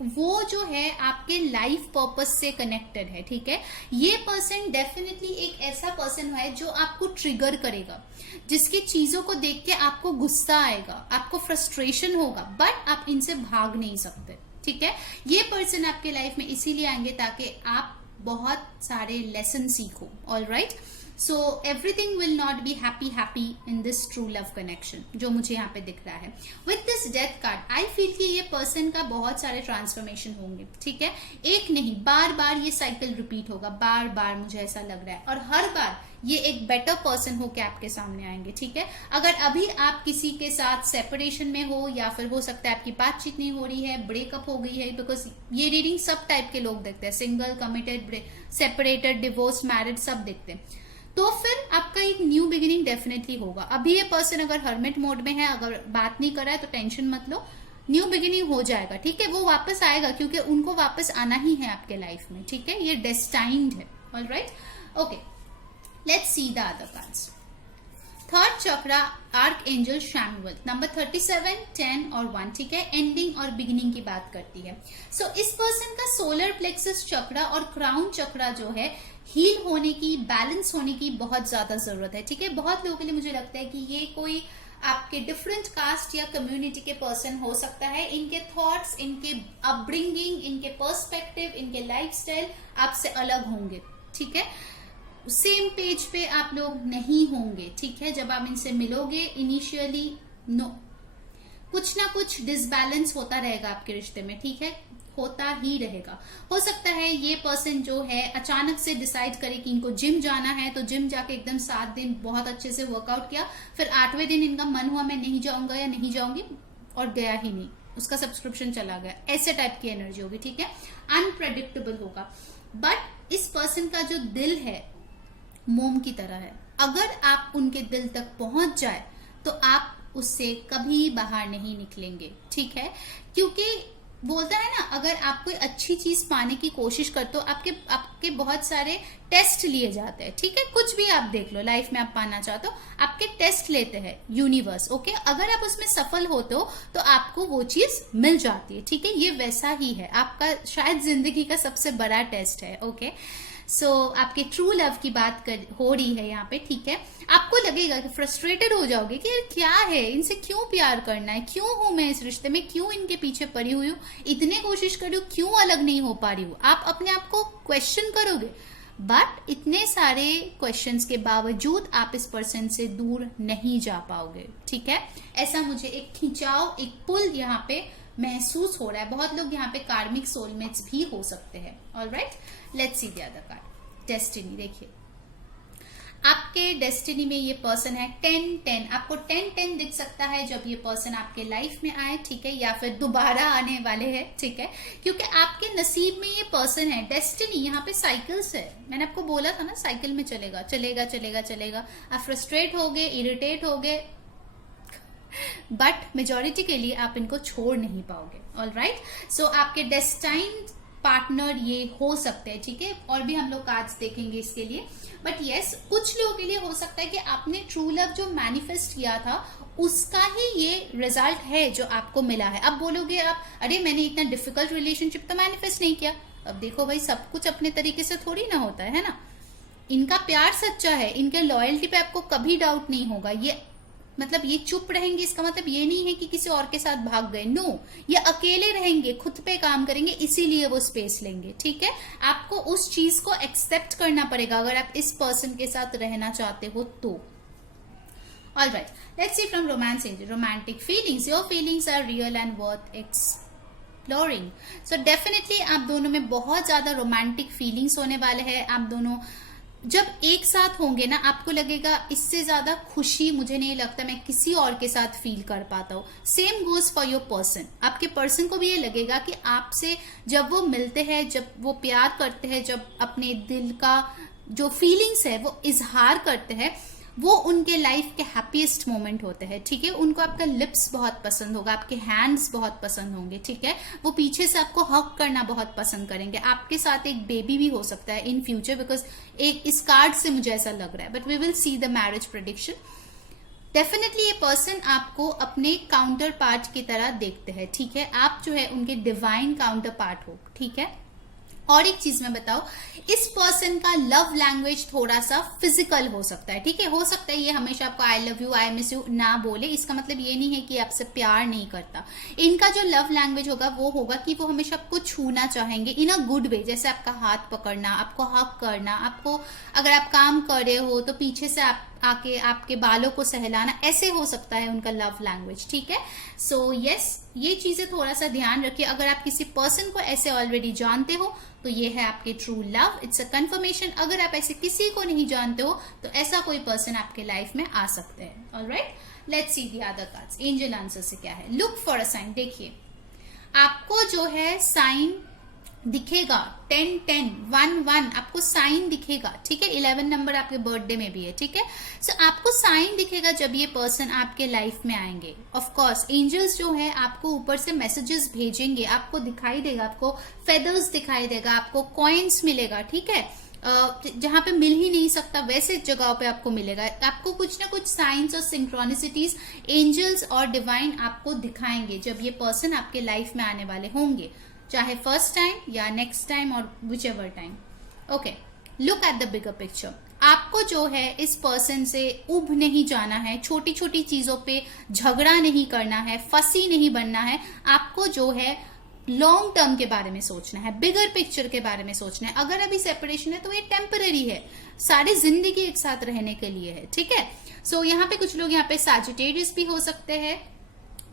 वो जो है आपके लाइफ पर्पस से कनेक्टेड है, ठीक है। ये पर्सन डेफिनेटली एक ऐसा पर्सन है जो आपको ट्रिगर करेगा, जिसकी चीजों को देख के आपको गुस्सा आएगा, आपको फ्रस्ट्रेशन होगा, बट आप इनसे भाग नहीं सकते, ठीक है। ये पर्सन आपके लाइफ में इसीलिए आएंगे ताकि आप बहुत सारे लेसन सीखो, alright. So everything will not be happy in this true love connection, जो मुझे यहाँ पे दिख रहा है। With this death card I feel कि ये पर्सन का बहुत सारे ट्रांसफॉर्मेशन होंगे, ठीक है, एक नहीं, बार बार ये साइकिल रिपीट होगा, बार बार मुझे ऐसा लग रहा है, और हर बार ये एक बेटर पर्सन होके आपके सामने आएंगे, ठीक है। अगर अभी आप किसी के साथ सेपरेशन में हो, या फिर हो सकता है आपकी बातचीत नहीं हो रही है, ब्रेकअप हो गई है, बिकॉज ये रीडिंग सब टाइप के लोग देखते हैं, single, committed, separated, divorce, married, सब देखते हैं, तो फिर आपका एक न्यू बिगिनिंग डेफिनेटली होगा। अभी ये पर्सन अगर हर्मिट मोड में है, अगर बात नहीं कर रहा है, तो टेंशन मत लो, न्यू बिगिनिंग हो जाएगा, ठीक है, वो वापस आएगा, क्योंकि उनको वापस आना ही है आपके लाइफ में, ठीक है, ये डेस्टाइन्ड है, alright. Okay, let's see the other cards. Third chakra, arc angel Samuel, number 37, 10 और 1, ठीक है, एंडिंग और बिगिनिंग की बात करती है। सो इस पर्सन का सोलर प्लेक्सस चक्रा और क्राउन चक्रा जो है, हील होने की, बैलेंस होने की बहुत ज्यादा जरूरत है, ठीक है। बहुत लोगों के लिए मुझे लगता है कि ये कोई आपके डिफरेंट कास्ट या कम्युनिटी के पर्सन हो सकता है, इनके थॉट्स, इनके अपब्रिंगिंग, इनके पर्सपेक्टिव, इनके लाइफस्टाइल आपसे अलग होंगे, ठीक है, सेम पेज पे आप लोग नहीं होंगे, ठीक है। जब आप इनसे मिलोगे इनिशियली, नो, कुछ ना कुछ डिसबैलेंस होता रहेगा आपके रिश्ते में, ठीक है, होता ही रहेगा। हो सकता है ये पर्सन जो है अचानक से डिसाइड करे कि इनको जिम जाना है, तो जिम जाके एकदम 7 दिन बहुत अच्छे से वर्कआउट किया, फिर 8वें दिन इनका मन हुआ मैं नहीं जाऊंगा या नहीं जाऊंगी, और गया ही नहीं, उसका सब्सक्रिप्शन चला गया, ऐसे टाइप की एनर्जी होगी, ठीक है, अनप्रेडिक्टेबल होगा। बट इस पर्सन का जो दिल है मोम की तरह है, अगर आप उनके दिल तक पहुंच जाए तो आप उससे कभी बाहर नहीं निकलेंगे, ठीक है, क्योंकि बोलता है ना, अगर आप कोई अच्छी चीज पाने की कोशिश करते हो, आपके बहुत सारे टेस्ट लिए जाते हैं, ठीक है, कुछ भी आप देख लो लाइफ में आप पाना चाहते हो, आपके टेस्ट लेते हैं यूनिवर्स, ओके, अगर आप उसमें सफल होते हो तो आपको वो चीज मिल जाती है, ठीक है, ये वैसा ही है, आपका शायद जिंदगी का सबसे बड़ा टेस्ट है, ओके। सो आपके ट्रू लव की बात हो रही है यहाँ पे, ठीक है। आपको लगेगा कि फ्रस्ट्रेटेड हो जाओगे कि यार क्या है, इनसे क्यों प्यार करना है, क्यों हूं मैं इस रिश्ते में, क्यों इनके पीछे पड़ी हुई हूँ, इतने कोशिश कर रही हूँ, क्यों अलग नहीं हो पा रही हूँ, आप अपने आप को क्वेश्चन करोगे। बट इतने सारे क्वेश्चंस के बावजूद आप इस पर्सन से दूर नहीं जा पाओगे, ठीक है। ऐसा मुझे एक खिंचाव, एक पुल यहाँ पे महसूस हो रहा है। बहुत लोग यहाँ पे कार्मिक सोलमेट्स भी हो सकते हैं, alright. Let's see the other card, destiny. देखिए आपके डेस्टिनी में ये पर्सन है 10-10, आपको 10-10 दिख सकता है जब ये पर्सन आपके लाइफ में आए, ठीक है, या फिर दोबारा आने वाले हैं, ठीक है, क्योंकि आपके नसीब में ये पर्सन है। डेस्टिनी यहाँ पे साइकिल्स है, मैंने आपको बोला था ना, साइकिल में चलेगा चलेगा चलेगा चलेगा, आप फ्रस्ट्रेट हो गए, इरिटेट हो गए, बट मेजोरिटी के लिए आप इनको छोड़ नहीं पाओगे, ऑलराइट। सो आपके डेस्टाइन पार्टनर ये हो सकते हैं, ठीक है, और भी हम लोग कार्ड्स देखेंगे इसके लिए। बट यस, कुछ लोगों के लिए हो सकता है कि आपने ट्रू लव जो मैनिफेस्ट किया था उसका ही ये रिजल्ट है जो आपको मिला है। अब बोलोगे आप, अरे मैंने इतना डिफिकल्ट रिलेशनशिप तो मैनिफेस्ट नहीं किया। अब देखो भाई, सब कुछ अपने तरीके से थोड़ी ना होता है ना। इनका प्यार सच्चा है, इनके लॉयल्टी पे आपको कभी डाउट नहीं होगा। ये मतलब ये चुप रहेंगे इसका मतलब ये नहीं है कि किसी और के साथ भाग गए, नो, ये अकेले रहेंगे, खुद पे काम करेंगे, इसीलिए वो स्पेस लेंगे, ठीक है। आपको उस चीज को एक्सेप्ट करना पड़ेगा अगर आप इस पर्सन के साथ रहना चाहते हो तो। All right, let's see from romance angel. Romantic feelings. Your feelings are real and worth exploring. So definitely आप दोनों में बहुत ज्यादा रोमांटिक फीलिंग्स होने वाले हैं। आप दोनों जब एक साथ होंगे ना, आपको लगेगा इससे ज्यादा खुशी मुझे नहीं लगता मैं किसी और के साथ फील कर पाता हूँ। Same goes for your person. आपके पर्सन को भी ये लगेगा कि आपसे जब वो मिलते हैं, जब वो प्यार करते हैं, जब अपने दिल का जो फीलिंग्स है वो इजहार करते हैं, वो उनके लाइफ के हैप्पीएस्ट मोमेंट होते हैं, ठीक है। उनको आपका लिप्स बहुत पसंद होगा, आपके हैंड्स बहुत पसंद होंगे, ठीक है। वो पीछे से आपको हक करना बहुत पसंद करेंगे। आपके साथ एक बेबी भी हो सकता है इन फ्यूचर, बिकॉज एक इस कार्ड से मुझे ऐसा लग रहा है। But we will see the marriage prediction. Definitely ये पर्सन आपको अपने काउंटर पार्ट की तरह देखते हैं, ठीक है। आप जो है उनके डिवाइन काउंटर पार्ट हो, ठीक है। और एक चीज मैं बताऊं, इस पर्सन का लव लैंग्वेज थोड़ा सा फिजिकल हो सकता है, ठीक है। हो सकता है ये हमेशा आपको I love you, I miss you ना बोले, इसका मतलब ये नहीं है कि आपसे प्यार नहीं करता। इनका जो लव लैंग्वेज होगा वो होगा कि वो हमेशा आपको छूना चाहेंगे इन अ गुड वे, जैसे आपका हाथ पकड़ना, आपको हक करना, आपको अगर आप काम कर रहे हो तो पीछे से आप आके आपके बालों को सहलाना, ऐसे हो सकता है उनका लव लैंग्वेज, ठीक है। सो यस, ये चीजें थोड़ा सा ध्यान रखिए। अगर आप किसी पर्सन को ऐसे ऑलरेडी जानते हो तो ये है आपके true love, it's a confirmation. अगर आप ऐसे किसी को नहीं जानते हो तो ऐसा कोई पर्सन आपके लाइफ में आ सकते हैं। Alright, let's see the other cards. Angel answer से क्या है? Look for a sign. देखिए आपको जो है साइन दिखेगा 10 10 1 1, आपको साइन दिखेगा, ठीक है। 11 नंबर आपके बर्थडे में भी है, ठीक है। सो आपको साइन दिखेगा जब ये पर्सन आपके लाइफ में आएंगे। ऑफ कोर्स एंजल्स जो है आपको ऊपर से मैसेजेस भेजेंगे, आपको दिखाई देगा, आपको फेदर्स दिखाई देगा, आपको कॉइन्स मिलेगा, ठीक है। जहां पे मिल ही नहीं सकता वैसे जगहों पे आपको मिलेगा। आपको कुछ ना कुछ साइंस और सिंक्रोनिसिटीज एंजल्स और डिवाइन आपको दिखाएंगे जब ये पर्सन आपके लाइफ में आने वाले होंगे, चाहे फर्स्ट टाइम या नेक्स्ट टाइम और which ever time. Okay, look at the bigger picture. आपको जो है इस पर्सन से उब नहीं जाना है, छोटी छोटी चीजों पे झगड़ा नहीं करना है, फंसी नहीं बनना है। आपको जो है लॉन्ग टर्म के बारे में सोचना है, बिगर पिक्चर के बारे में सोचना है। अगर अभी सेपरेशन है तो ये टेम्पररी है, सारी जिंदगी एक साथ रहने के लिए है, ठीक है। सो यहाँ पे कुछ लोग यहाँ पे सैजिटेरियस भी हो सकते हैं।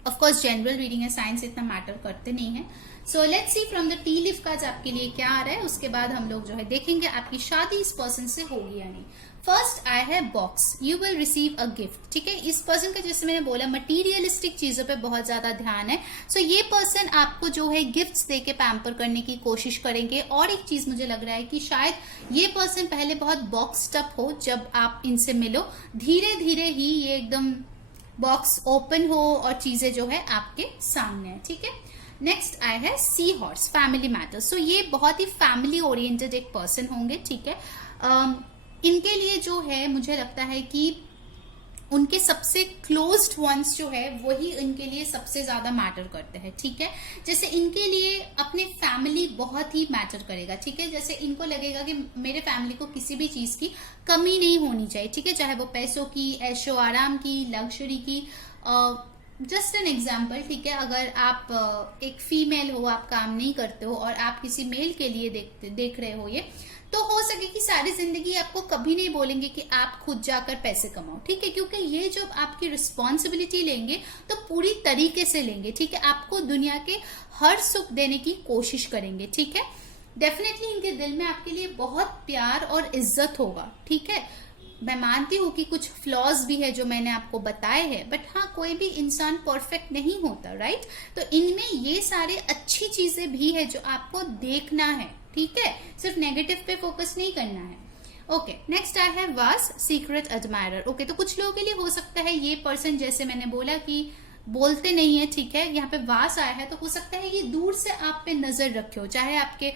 ऑफ कोर्स जनरल रीडिंग है, साइंस इतना मैटर करते नहीं है। सो let's see from the tea leaf cards आपके लिए क्या आ रहा है, उसके बाद हम लोग जो है देखेंगे आपकी शादी इस पर्सन से होगी या नहीं। फर्स्ट आया है box, you will receive a gift, ठीक है। इस पर्सन का जैसे मैंने बोला मटीरियलिस्टिक चीजों पे बहुत ज्यादा ध्यान है। सो ये पर्सन आपको जो है गिफ्ट्स देके पैम्पर करने की कोशिश करेंगे। और एक चीज मुझे लग रहा है कि शायद ये पर्सन पहले बहुत बॉक्स्ड अप हो, जब आप इनसे मिलो धीरे धीरे ही ये एकदम बॉक्स ओपन हो और चीजें जो है आपके सामने है, ठीक है। नेक्स्ट आया है सी हॉर्स, फैमिली मैटर्स। सो ये बहुत ही फैमिली ओरिएंटेड एक पर्सन होंगे, ठीक है। इनके लिए जो है मुझे लगता है कि उनके सबसे क्लोज्ड वंस जो है वही इनके लिए सबसे ज्यादा मैटर करते हैं, ठीक है। जैसे इनके लिए अपने फैमिली बहुत ही मैटर करेगा, ठीक है। जैसे इनको लगेगा कि मेरे फैमिली को किसी भी चीज की कमी नहीं होनी चाहिए, ठीक है, चाहे वो पैसों की, ऐशो आराम की, लग्जरी की। जस्ट एन एग्जाम्पल, ठीक है। अगर आप एक फीमेल हो, आप काम नहीं करते हो और आप किसी मेल के लिए देख रहे हो ये, तो हो सके कि सारी जिंदगी आपको कभी नहीं बोलेंगे कि आप खुद जाकर पैसे कमाओ, ठीक है। क्योंकि ये जब आपकी रिस्पॉन्सिबिलिटी लेंगे तो पूरी तरीके से लेंगे, ठीक है। आपको दुनिया के हर सुख देने की कोशिश करेंगे, ठीक है। डेफिनेटली इनके दिल में आपके लिए बहुत प्यार और इज्जत होगा, ठीक है। मैं मानती हूँ कि कुछ फ्लॉज भी है जो मैंने आपको बताए हैं, बट हाँ, कोई भी इंसान परफेक्ट नहीं होता, राइट। तो इनमें ये सारे अच्छी चीजें भी है जो आपको देखना है, ठीक है। सिर्फ नेगेटिव पे फोकस नहीं करना है। ओके, नेक्स्ट आई है वास, सीक्रेट एडमायरर। ओके, तो कुछ लोगों के लिए हो सकता है ये पर्सन, जैसे मैंने बोला कि बोलते नहीं है, ठीक है। यहाँ पे वास आया है तो हो सकता है ये दूर से आप पे नजर रखे हो, चाहे आपके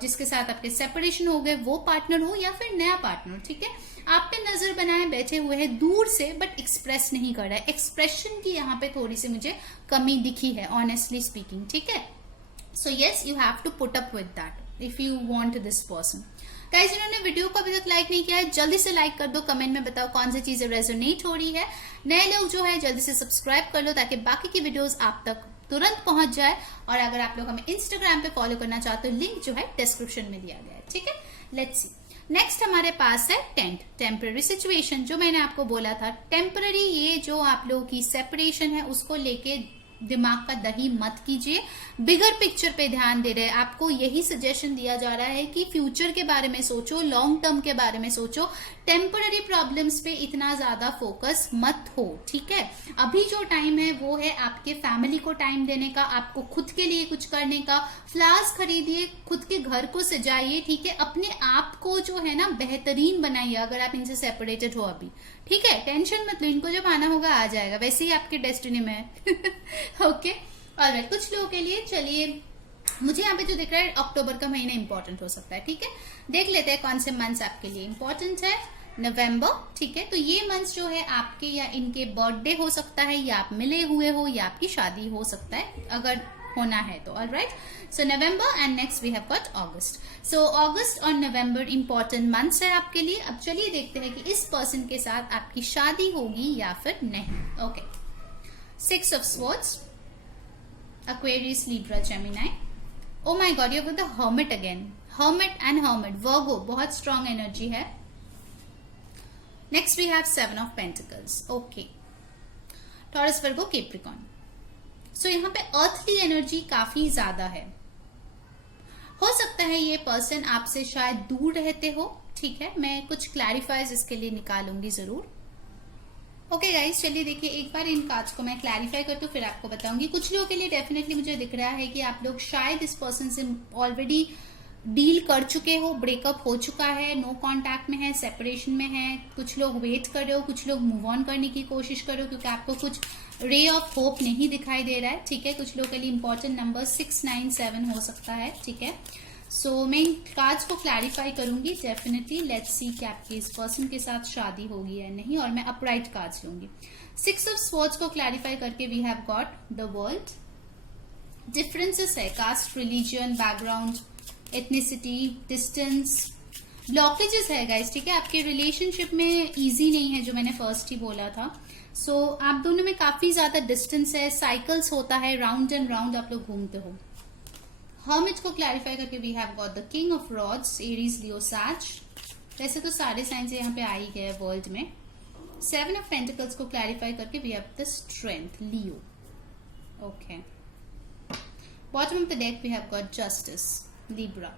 जिसके साथ आपके सेपरेशन हो गए वो पार्टनर हो या फिर नया पार्टनर, ठीक है। आप पे नजर बनाए बैठे हुए हैं दूर से, बट एक्सप्रेस नहीं कर रहा है। एक्सप्रेशन की यहाँ पे थोड़ी सी मुझे कमी दिखी है, ऑनेस्टली स्पीकिंग, ठीक है। So yes, you have to put up with that if you want this person. Guys, जिन्होंने वीडियो को अभी तक लाइक नहीं किया है जल्दी से लाइक कर दो, कमेंट में बताओ कौन सी चीजें रेजोनेट हो रही है। नए लोग जो है जल्दी से सब्सक्राइब कर लो ताकि बाकी की वीडियोस आप तक तुरंत पहुंच जाए। और अगर आप लोग हमें इंस्टाग्राम पे फॉलो करना चाहते हो, लिंक जो है डिस्क्रिप्शन में दिया गया है, ठीक है। लेट्स सी, नेक्स्ट हमारे पास है टेंट, टेम्पररी सिचुएशन। जो मैंने आपको बोला था टेम्पररी, ये जो आप लोगों की सेपरेशन है उसको लेके दिमाग का दही मत कीजिए, बिगर पिक्चर पे ध्यान दे रहे हैं। आपको यही सजेशन दिया जा रहा है कि फ्यूचर के बारे में सोचो, लॉन्ग टर्म के बारे में सोचो, टेम्पररी प्रॉब्लम्स पे इतना ज्यादा फोकस मत हो, ठीक है। अभी जो टाइम है वो है आपके फैमिली को टाइम देने का, आपको खुद के लिए कुछ करने का। फ्लावर्स खरीदिए, खुद के घर को सजाइए, ठीक है। अपने आप को जो है ना बेहतरीन बनाइए अगर आप इनसे सेपरेटेड हो अभी, ठीक है। टेंशन मत लो, इनको जब आना होगा आ जाएगा, वैसे ही आपके डेस्टिनी में है। Okay, alright. कुछ लोगों के लिए चलिए, मुझे यहाँ पे जो दिख रहा है अक्टूबर का महीना इंपॉर्टेंट हो सकता है, ठीक है। देख लेते हैं कौन से मंथ्स आपके लिए इंपॉर्टेंट है। नवंबर, ठीक है। तो ये मंथ्स जो है आपके या इनके बर्थडे हो सकता है, या आप मिले हुए हो, या आपकी शादी हो सकता है अगर होना है तो। Alright, so November and next we have got August. So August और नवंबर इंपॉर्टेंट मंथ्स है आपके लिए। अब चलिए देखते हैं कि इस पर्सन के साथ आपकी शादी होगी या फिर नहीं। Okay, 6 of Swords, Aquarius, Libra, Gemini. Oh my God, you've got the Hermit again. Hermit and Hermit, Virgo, बहुत strong energy है। Next we have 7 of Pentacles. Okay, Taurus, Virgo, Capricorn. So यहाँ पे earthly energy काफी ज्यादा है। हो सकता है ये पर्सन आपसे शायद दूर रहते हो, ठीक है। मैं कुछ क्लैरिफाइज इसके लिए निकालूंगी जरूर। ओके गाइस, चलिए देखिए एक बार इन कार्ड्स को मैं क्लैरिफाई करती हूँ फिर आपको बताऊंगी। कुछ लोगों के लिए डेफिनेटली मुझे दिख रहा है कि आप लोग शायद इस पर्सन से ऑलरेडी डील कर चुके हो, ब्रेकअप हो चुका है, नो कांटेक्ट में है, सेपरेशन में है। कुछ लोग वेट कर रहे हो, कुछ लोग मूव ऑन करने की कोशिश कर रहे हो क्योंकि आपको कुछ रे ऑफ होप नहीं दिखाई दे रहा है, ठीक है। कुछ लोगों के लिए इंपॉर्टेंट नंबर 6, 9, 7 हो सकता है, ठीक है। सो मैं इन कार्ड्स को क्लैरिफाई करूंगी डेफिनेटली। लेट्स सी कि आपके इस पर्सन के साथ शादी होगी या नहीं, और मैं अपराइट कार्ड्स लूंगी। 6 of Swords को क्लैरिफाई करके we have got the world. Differences है, caste, religion, background, ethnicity, distance, blockages है गाइस, ठीक है। आपके रिलेशनशिप में इजी नहीं है, जो मैंने फर्स्ट ही बोला था। सो आप दोनों में काफी ज्यादा डिस्टेंस है, साइकिल्स होता है, राउंड एंड राउंड आप लोग घूमते हो। हर्मिट को क्लैरिफाई करके we have got the king of rods, Aries, Leo, sage. वैसे तो सारे साइंस यहाँ पे आ ही गए वर्ल्ड में। 7 of Pentacles को क्लैरिफाई करके we have the strength, Leo. Okay, bottom of the deck we have got justice, Libra.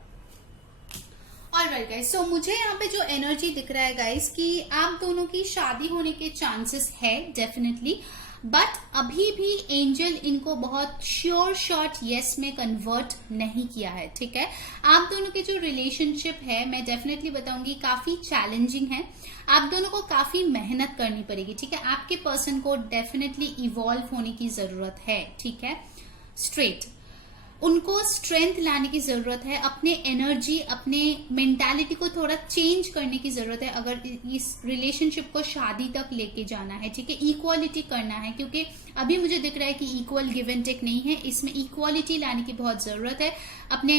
Alright guys, so मुझे यहाँ पे जो एनर्जी दिख रहा है गाइस कि आप दोनों की शादी होने के चांसेस है डेफिनेटली, बट अभी भी एंजल इनको बहुत श्योर शॉट यस में कन्वर्ट नहीं किया है, ठीक है। आप दोनों की जो रिलेशनशिप है मैं डेफिनेटली बताऊंगी काफी चैलेंजिंग है। आप दोनों को काफी मेहनत करनी पड़ेगी, ठीक है। आपके पर्सन को डेफिनेटली इवॉल्व होने की जरूरत है, ठीक है। स्ट्रेट, उनको स्ट्रेंथ लाने की जरूरत है, अपने एनर्जी, अपने मेंटालिटी को थोड़ा चेंज करने की जरूरत है अगर इस रिलेशनशिप को शादी तक लेके जाना है, ठीक है। इक्वालिटी करना है, क्योंकि अभी मुझे दिख रहा है कि इक्वल गिव एंड टेक नहीं है, इसमें इक्वालिटी लाने की बहुत जरूरत है। अपने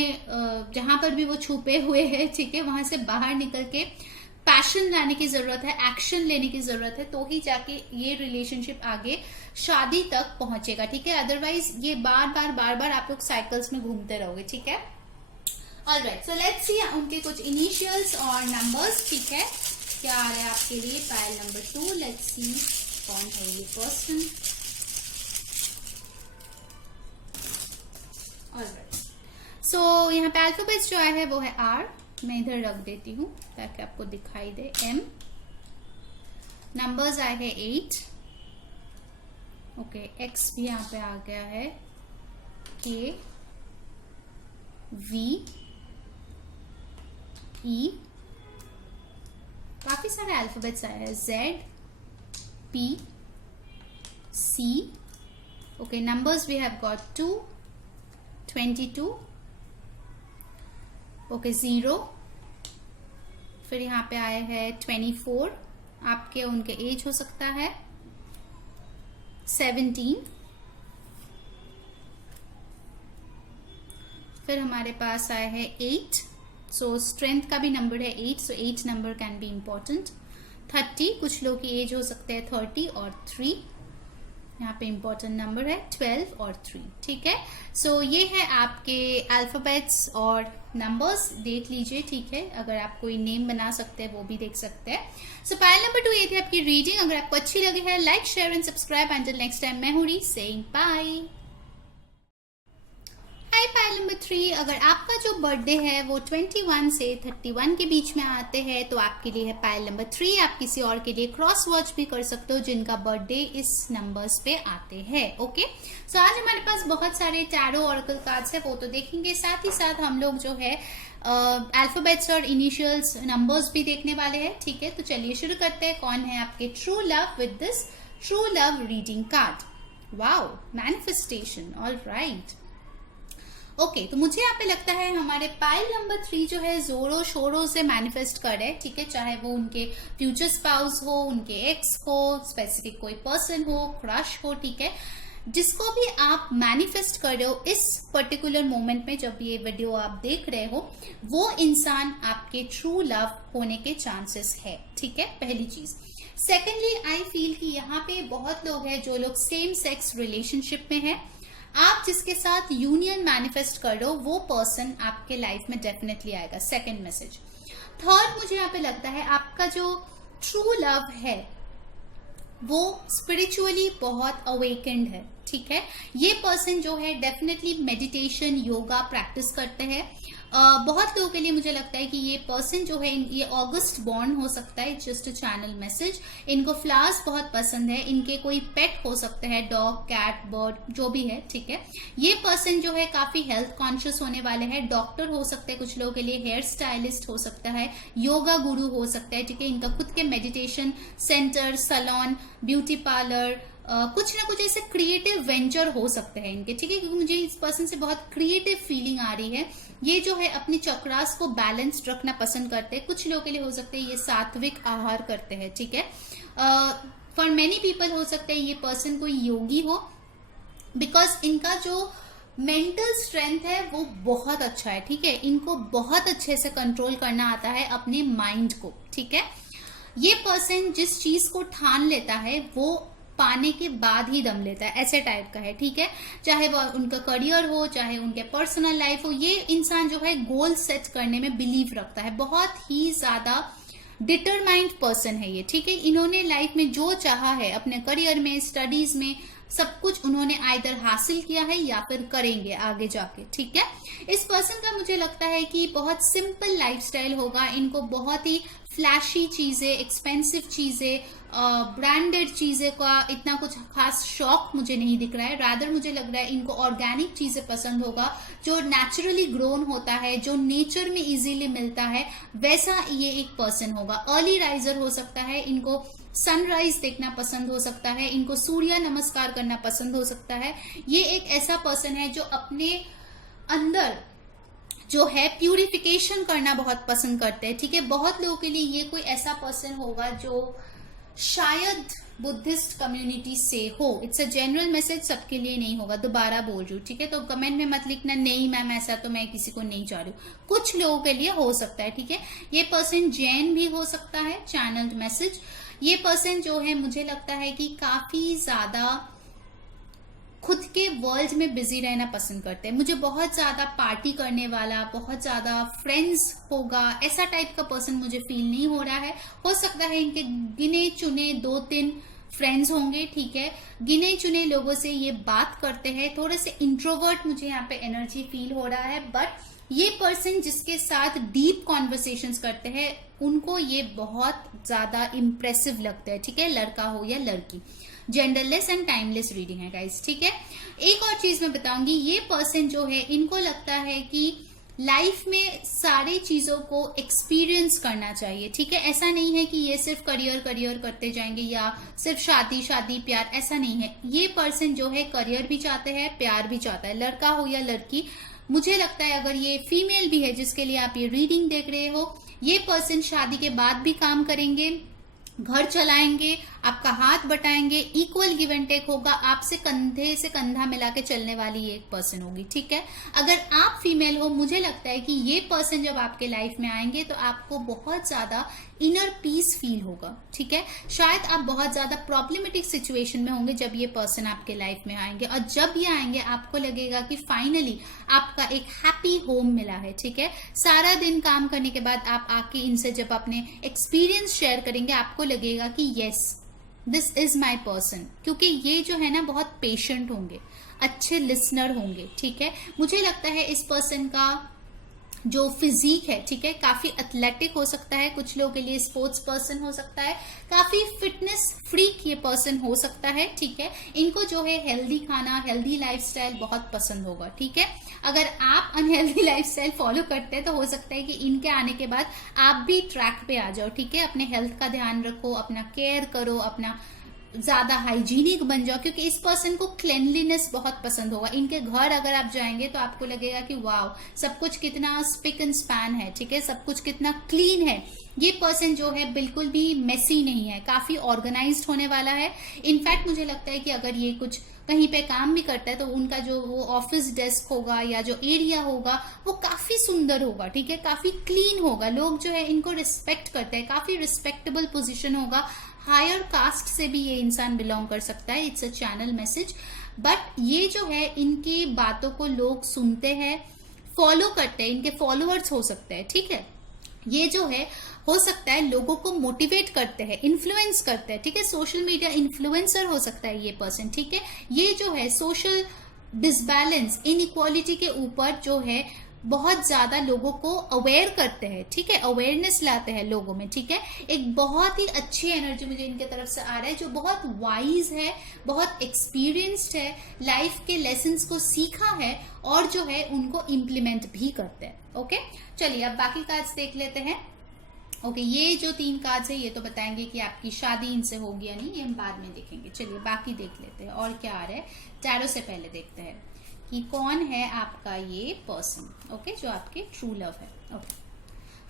जहां पर भी वो छुपे हुए हैं, ठीक है, वहां से बाहर निकल के पैशन लाने की जरूरत है, एक्शन लेने की जरूरत है, तो ही जाके ये रिलेशनशिप आगे शादी तक पहुंचेगा, ठीक है। अदरवाइज ये बार बार आप लोग साइकिल्स में घूमते रहोगे, ठीक है। ऑलराइट, सो लेट्स सी उनके कुछ इनिशियल्स और नंबर्स, ठीक है, क्या आ रहा है आपके लिए। पाइल नंबर 2, लेट्स सी कौन है ये पर्सन। ऑलराइट, सो यहाँ पे अल्फाबेट्स जो आया है वो है आर, मैं इधर रख देती हूँ ताकि आपको दिखाई दे। एम, नंबर्स आए हैं 8, ओके। एक्स भी यहाँ पे आ गया है, के, वी, ई, काफी सारे अल्फाबेट्स आए हैं, Z, P, C, okay, numbers we have got 2, 22, okay 0, फिर यहाँ पे आया है 24, आपके उनके एज हो सकता है 17, फिर हमारे पास आया है 8, सो स्ट्रेंथ का भी नंबर है 8, सो 8 नंबर कैन बी इम्पोर्टेंट। 30, कुछ लोग की एज हो सकते हैं 30 और 3, यहाँ पे इंपॉर्टेंट नंबर है 12 और 3, ठीक है। सो ये है आपके अल्फाबेट्स और नंबर्स, देख लीजिए, ठीक है। अगर आप कोई नेम बना सकते हैं वो भी देख सकते हैं। सो पाइल नंबर 2 ये थी आपकी रीडिंग। अगर आपको अच्छी लगी है, like share and subscribe. Until next time, मैं हूँ री सेइंग बाय। हाय पाइल नंबर 3, अगर आपका जो बर्थडे है वो 21 से 31 के बीच में आते हैं तो आपके लिए है पाइल नंबर 3। आप किसी और के लिए क्रॉस वॉच भी कर सकते हो जिनका बर्थडे इस नंबर्स पे आते हैं। ओके, सो आज हमारे पास बहुत सारे टैरो ऑरेकल कार्ड्स है, वो तो देखेंगे। साथ ही साथ हम लोग जो है अल्फाबेट्स और इनिशियल्स नंबर्स भी देखने वाले हैं, ठीक है। तो चलिए शुरू करते हैं। कौन है आपके true love with this true love reading card. Wow, manifestation, all right. Okay, तो मुझे यहाँ पे लगता है हमारे पाइल नंबर 3 जो है जोरों शोरों से मैनिफेस्ट कर रहे हैं, ठीक है। चाहे वो उनके फ्यूचर स्पाउस हो, उनके एक्स हो, स्पेसिफिक कोई पर्सन हो, क्रश हो, ठीक है। जिसको भी आप मैनिफेस्ट कर रहे हो इस पर्टिकुलर मोमेंट में, जब ये वीडियो आप देख रहे हो, वो इंसान आपके ट्रू लव होने के चांसेस है, ठीक है, पहली चीज। सेकेंडली, आई फील कि यहाँ पे बहुत लोग हैं जो लोग सेम सेक्स रिलेशनशिप में है। आप जिसके साथ यूनियन मैनिफेस्ट कर रहे हो वो पर्सन आपके लाइफ में डेफिनेटली आएगा, सेकंड मैसेज। थर्ड, मुझे यहाँ पे लगता है आपका जो ट्रू लव है वो स्पिरिचुअली बहुत अवेकेंड है, ठीक है। ये पर्सन जो है डेफिनेटली मेडिटेशन, योगा प्रैक्टिस करते हैं। बहुत लोगों के लिए मुझे लगता है कि ये पर्सन जो है ये अगस्त बॉर्न हो सकता है, जस्ट अ चैनल मैसेज। इनको फ्लावर्स बहुत पसंद है, इनके कोई पेट हो सकते हैं, डॉग, कैट, बर्ड, जो भी है, ठीक है। ये पर्सन जो है काफी हेल्थ कॉन्शियस होने वाले हैं। डॉक्टर हो सकते हैं कुछ लोगों के लिए, हेयर स्टाइलिस्ट हो सकता है, योगा गुरु हो सकता है, ठीक है। इनका खुद के meditation centre, salon, beauty parlour, कुछ ना कुछ ऐसे क्रिएटिव वेंचर हो सकते हैं इनके, ठीक है। क्योंकि मुझे इस पर्सन से बहुत क्रिएटिव फीलिंग आ रही है। ये जो है अपनी चक्रास को बैलेंस्ड रखना पसंद करते हैं। कुछ लोगों के लिए हो सकते हैं ये सात्विक आहार करते हैं, ठीक है। फॉर मेनी पीपल हो सकता है ये पर्सन कोई योगी हो, बिकॉज इनका जो मेंटल स्ट्रेंथ है वो बहुत अच्छा है, ठीक है। इनको बहुत अच्छे से कंट्रोल करना आता है अपने माइंड को, ठीक है। ये पर्सन जिस चीज को ठान लेता है वो पाने के बाद ही दम लेता है, ऐसे टाइप का है, ठीक है। चाहे वो उनका करियर हो, चाहे उनके पर्सनल लाइफ हो, ये इंसान जो है गोल सेट करने में बिलीव रखता है। बहुत ही ज्यादा डिटरमाइंड पर्सन है ये, ठीक है। इन्होंने लाइफ में जो चाहा है अपने करियर में, स्टडीज में, सब कुछ उन्होंने आइदर हासिल किया है या फिर करेंगे आगे जाके, ठीक है। इस पर्सन का मुझे लगता है कि बहुत सिंपल लाइफस्टाइल होगा। इनको बहुत ही फ्लैशी चीजें, एक्सपेंसिव चीजें, ब्रांडेड चीजें का इतना कुछ खास शौक मुझे नहीं दिख रहा है। रादर मुझे लग रहा है इनको ऑर्गेनिक चीजें पसंद होगा, जो नेचुरली ग्रोन होता है, जो नेचर में इजीली मिलता है, वैसा ये एक पर्सन होगा। अर्ली राइजर हो सकता है, इनको सनराइज देखना पसंद हो सकता है, इनको सूर्य नमस्कार करना पसंद हो सकता है। ये एक ऐसा पर्सन है जो अपने अंदर जो है प्यूरिफिकेशन करना बहुत पसंद करते हैं, ठीक है। बहुत लोगों के लिए ये कोई ऐसा पर्सन होगा जो शायद बुद्धिस्ट कम्युनिटी से हो। इट्स अ जनरल मैसेज, सबके लिए नहीं होगा, दोबारा बोल रही हूँ, ठीक है। तो कमेंट में मत लिखना नहीं मैम ऐसा तो मैं किसी को नहीं चाह रही हूँ, कुछ लोगों के लिए हो सकता है, ठीक है। ये पर्सन जैन भी हो सकता है, चैनल्ड मैसेज। ये पर्सन जो है मुझे लगता है कि काफी ज्यादा खुद के वर्ल्ड में बिजी रहना पसंद करते हैं। मुझे बहुत ज्यादा पार्टी करने वाला, बहुत ज्यादा फ्रेंड्स होगा, ऐसा टाइप का पर्सन मुझे फील नहीं हो रहा है। हो सकता है इनके गिने चुने 2-3 फ्रेंड्स होंगे, ठीक है। गिने चुने लोगों से ये बात करते हैं, थोड़े से इंट्रोवर्ट मुझे यहाँ पे एनर्जी फील हो रहा है। बट ये पर्सन जिसके साथ डीप कॉन्वर्सेशंस करते हैं उनको ये बहुत ज्यादा इम्प्रेसिव लगता है, ठीक है, लड़का हो या लड़की। जेंडरलेस एंड टाइमलेस रीडिंग है गाइस, ठीक है। एक और चीज मैं बताऊंगी, ये पर्सन जो है इनको लगता है कि लाइफ में सारी चीजों को एक्सपीरियंस करना चाहिए, ठीक है। ऐसा नहीं है कि ये सिर्फ करियर करियर करते जाएंगे या सिर्फ शादी शादी प्यार, ऐसा नहीं है। ये पर्सन जो है करियर भी चाहते हैं, प्यार भी चाहता है, लड़का हो या लड़की। मुझे लगता है अगर ये फीमेल भी है जिसके लिए आप ये रीडिंग देख रहे हो, ये पर्सन शादी के बाद भी काम करेंगे, घर चलाएंगे, आपका हाथ बटाएंगे, इक्वल गिव एंड टेक होगा, आपसे कंधे से कंधा मिला के चलने वाली ये एक पर्सन होगी, ठीक है। अगर आप फीमेल हो, मुझे लगता है कि ये पर्सन जब आपके लाइफ में आएंगे तो आपको बहुत ज्यादा इनर पीस फील होगा, ठीक है। शायद आप बहुत ज्यादा प्रॉब्लमेटिक सिचुएशन में होंगे जब ये पर्सन आपके लाइफ में आएंगे, और जब ये आएंगे आपको लगेगा कि फाइनली आपका एक हैप्पी होम मिला है, ठीक है। सारा दिन काम करने के बाद आप आके इनसे जब अपने एक्सपीरियंस शेयर करेंगे, आपको लगेगा कि yes this is my person, क्योंकि ये जो है ना बहुत पेशेंट होंगे, अच्छे लिसनर होंगे, ठीक है। मुझे लगता है इस पर्सन का जो फिजिक है, ठीक है, काफी एथलेटिक हो सकता है, कुछ लोगों के लिए स्पोर्ट्स पर्सन हो सकता है, काफी फिटनेस फ्रीक ये पर्सन हो सकता है, ठीक है। इनको जो है हेल्दी खाना, हेल्दी लाइफस्टाइल बहुत पसंद होगा, ठीक है। अगर आप अनहेल्दी लाइफस्टाइल फॉलो करते हैं तो हो सकता है कि इनके आने के बाद आप भी ट्रैक पे आ जाओ, ठीक है। अपने हेल्थ का ध्यान रखो, अपना केयर करो, अपना ज्यादा हाइजीनिक बन जाओ, क्योंकि इस पर्सन को क्लेनलीनेस बहुत पसंद होगा। इनके घर अगर आप जाएंगे तो आपको लगेगा कि वाव, सब कुछ कितना स्पिक एंड स्पैन है, ठीक है, सब कुछ कितना क्लीन है। ये पर्सन जो है बिल्कुल भी मेसी नहीं है, काफी ऑर्गेनाइज्ड होने वाला है। इनफैक्ट मुझे लगता है कि अगर ये कुछ कहीं पे काम भी करता है तो उनका जो वो ऑफिस डेस्क होगा या जो एरिया होगा वो काफी सुंदर होगा, ठीक है, काफी क्लीन होगा। लोग जो है इनको रिस्पेक्ट करते हैं, काफी रिस्पेक्टेबल पोजीशन होगा। हायर कास्ट से भी ये इंसान बिलोंग कर सकता है, it's a channel message. But ये जो है इनकी बातों को लोग सुनते हैं, फॉलो करते हैं, इनके फॉलोअर्स हो सकते हैं, ठीक है। ये जो है हो सकता है लोगों को मोटिवेट करते हैं, इन्फ्लुएंस करते हैं, ठीक है। सोशल मीडिया इन्फ्लुएंसर हो सकता है ये पर्सन, ठीक है। ये जो है सोशल डिसबैलेंस, इनइक्वालिटी के ऊपर जो है बहुत ज्यादा लोगों को अवेयर करते हैं, ठीक है, अवेयरनेस लाते हैं लोगों में, ठीक है। एक बहुत ही अच्छी एनर्जी मुझे इनके तरफ से आ रहा है, जो बहुत वाइज है, बहुत एक्सपीरियंस्ड है, लाइफ के लेसन्स को सीखा है और जो है उनको इम्प्लीमेंट भी करते हैं। ओके, चलिए अब बाकी कार्ड्स देख लेते हैं। ओके, ये जो 3 कार्ड्स है ये तो बताएंगे कि आपकी शादी इनसे होगी या नहीं, ये हम बाद में देखेंगे। चलिए बाकी देख लेते हैं और क्या आ रहा है। टैरो से पहले देखते हैं कि कौन है आपका ये पर्सन, ओके, जो आपके ट्रू लव है। ओके,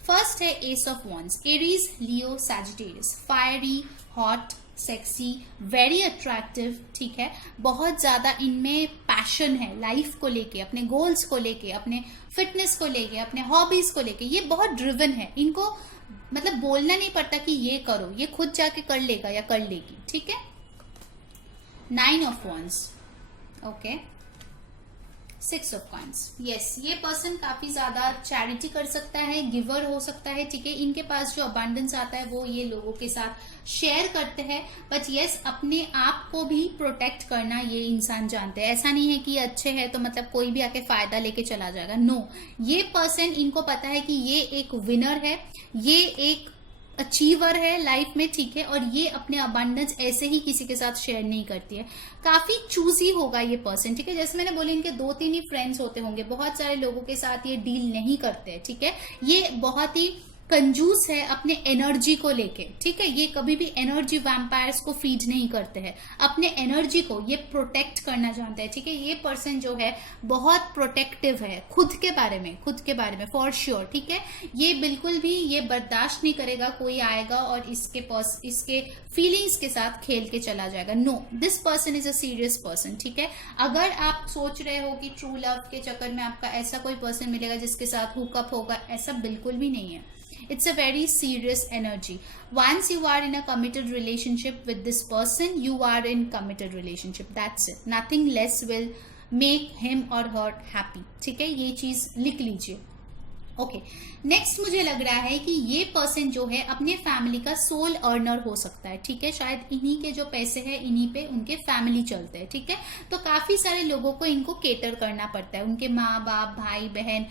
फर्स्ट है S of wands, Aries, Leo, Sagittarius, fiery, hot, sexy, very attractive, ठीक है। बहुत ज्यादा इनमें पैशन है लाइफ को लेके, अपने गोल्स को लेके, अपने फिटनेस को लेके, अपने हॉबीज को लेके। ये बहुत ड्रिवन है, इनको मतलब बोलना नहीं पड़ता कि ये करो, ये खुद जाके कर लेगा या कर लेगी, ठीक है। 9 of wands, okay, 6 of coins, yes, ये पर्सन काफी ज्यादा चैरिटी कर सकता है, गिवर हो सकता है, ठीक है। इनके पास जो अबांडेंस आता है वो ये लोगों के साथ शेयर करते हैं, बट यस अपने आप को भी प्रोटेक्ट करना ये इंसान जानते हैं। ऐसा नहीं है कि ये अच्छे हैं तो मतलब कोई भी आके फायदा लेके चला जाएगा, नो। ये पर्सन, इनको पता है कि ये एक विनर है, ये एक अचीवर है लाइफ में, ठीक है, और ये अपने अबांडेंस ऐसे ही किसी के साथ शेयर नहीं करती है। काफी चूजी होगा ये पर्सन, ठीक है। जैसे मैंने बोली इनके 2-3 ही फ्रेंड्स होते होंगे, बहुत सारे लोगों के साथ ये डील नहीं करते हैं, ठीक है। ये बहुत ही कंजूस है अपने एनर्जी को लेके, ठीक है। ये कभी भी एनर्जी वैम्पायर्स को फीड नहीं करते हैं, अपने एनर्जी को ये प्रोटेक्ट करना जानते हैं, ठीक है। ये पर्सन जो है बहुत प्रोटेक्टिव है खुद के बारे में फॉर श्योर, ठीक है। ये बिल्कुल भी ये बर्दाश्त नहीं करेगा कोई आएगा और इसके फीलिंग्स के साथ खेल के चला जाएगा, no. This person is a serious person, ठीक है। अगर आप सोच रहे हो कि ट्रू लव के चक्कर में आपका ऐसा कोई पर्सन मिलेगा जिसके साथ हुकअप होगा, ऐसा बिल्कुल भी नहीं है। It's a very serious energy. Once you are in a committed relationship with this person, you are in committed relationship. That's it. Nothing less will make him or her happy. ठीक है, ये चीज लिख लीजिए। ओके, नेक्स्ट मुझे लग रहा है कि ये पर्सन जो है अपने फैमिली का सोल अर्नर हो सकता है, ठीक है। शायद इन्हीं के जो पैसे हैं इन्हीं पे उनके फैमिली चलते हैं, ठीक है। तो काफी सारे लोगों को इनको केटर करना पड़ता है, उनके माँ बाप, भाई बहन,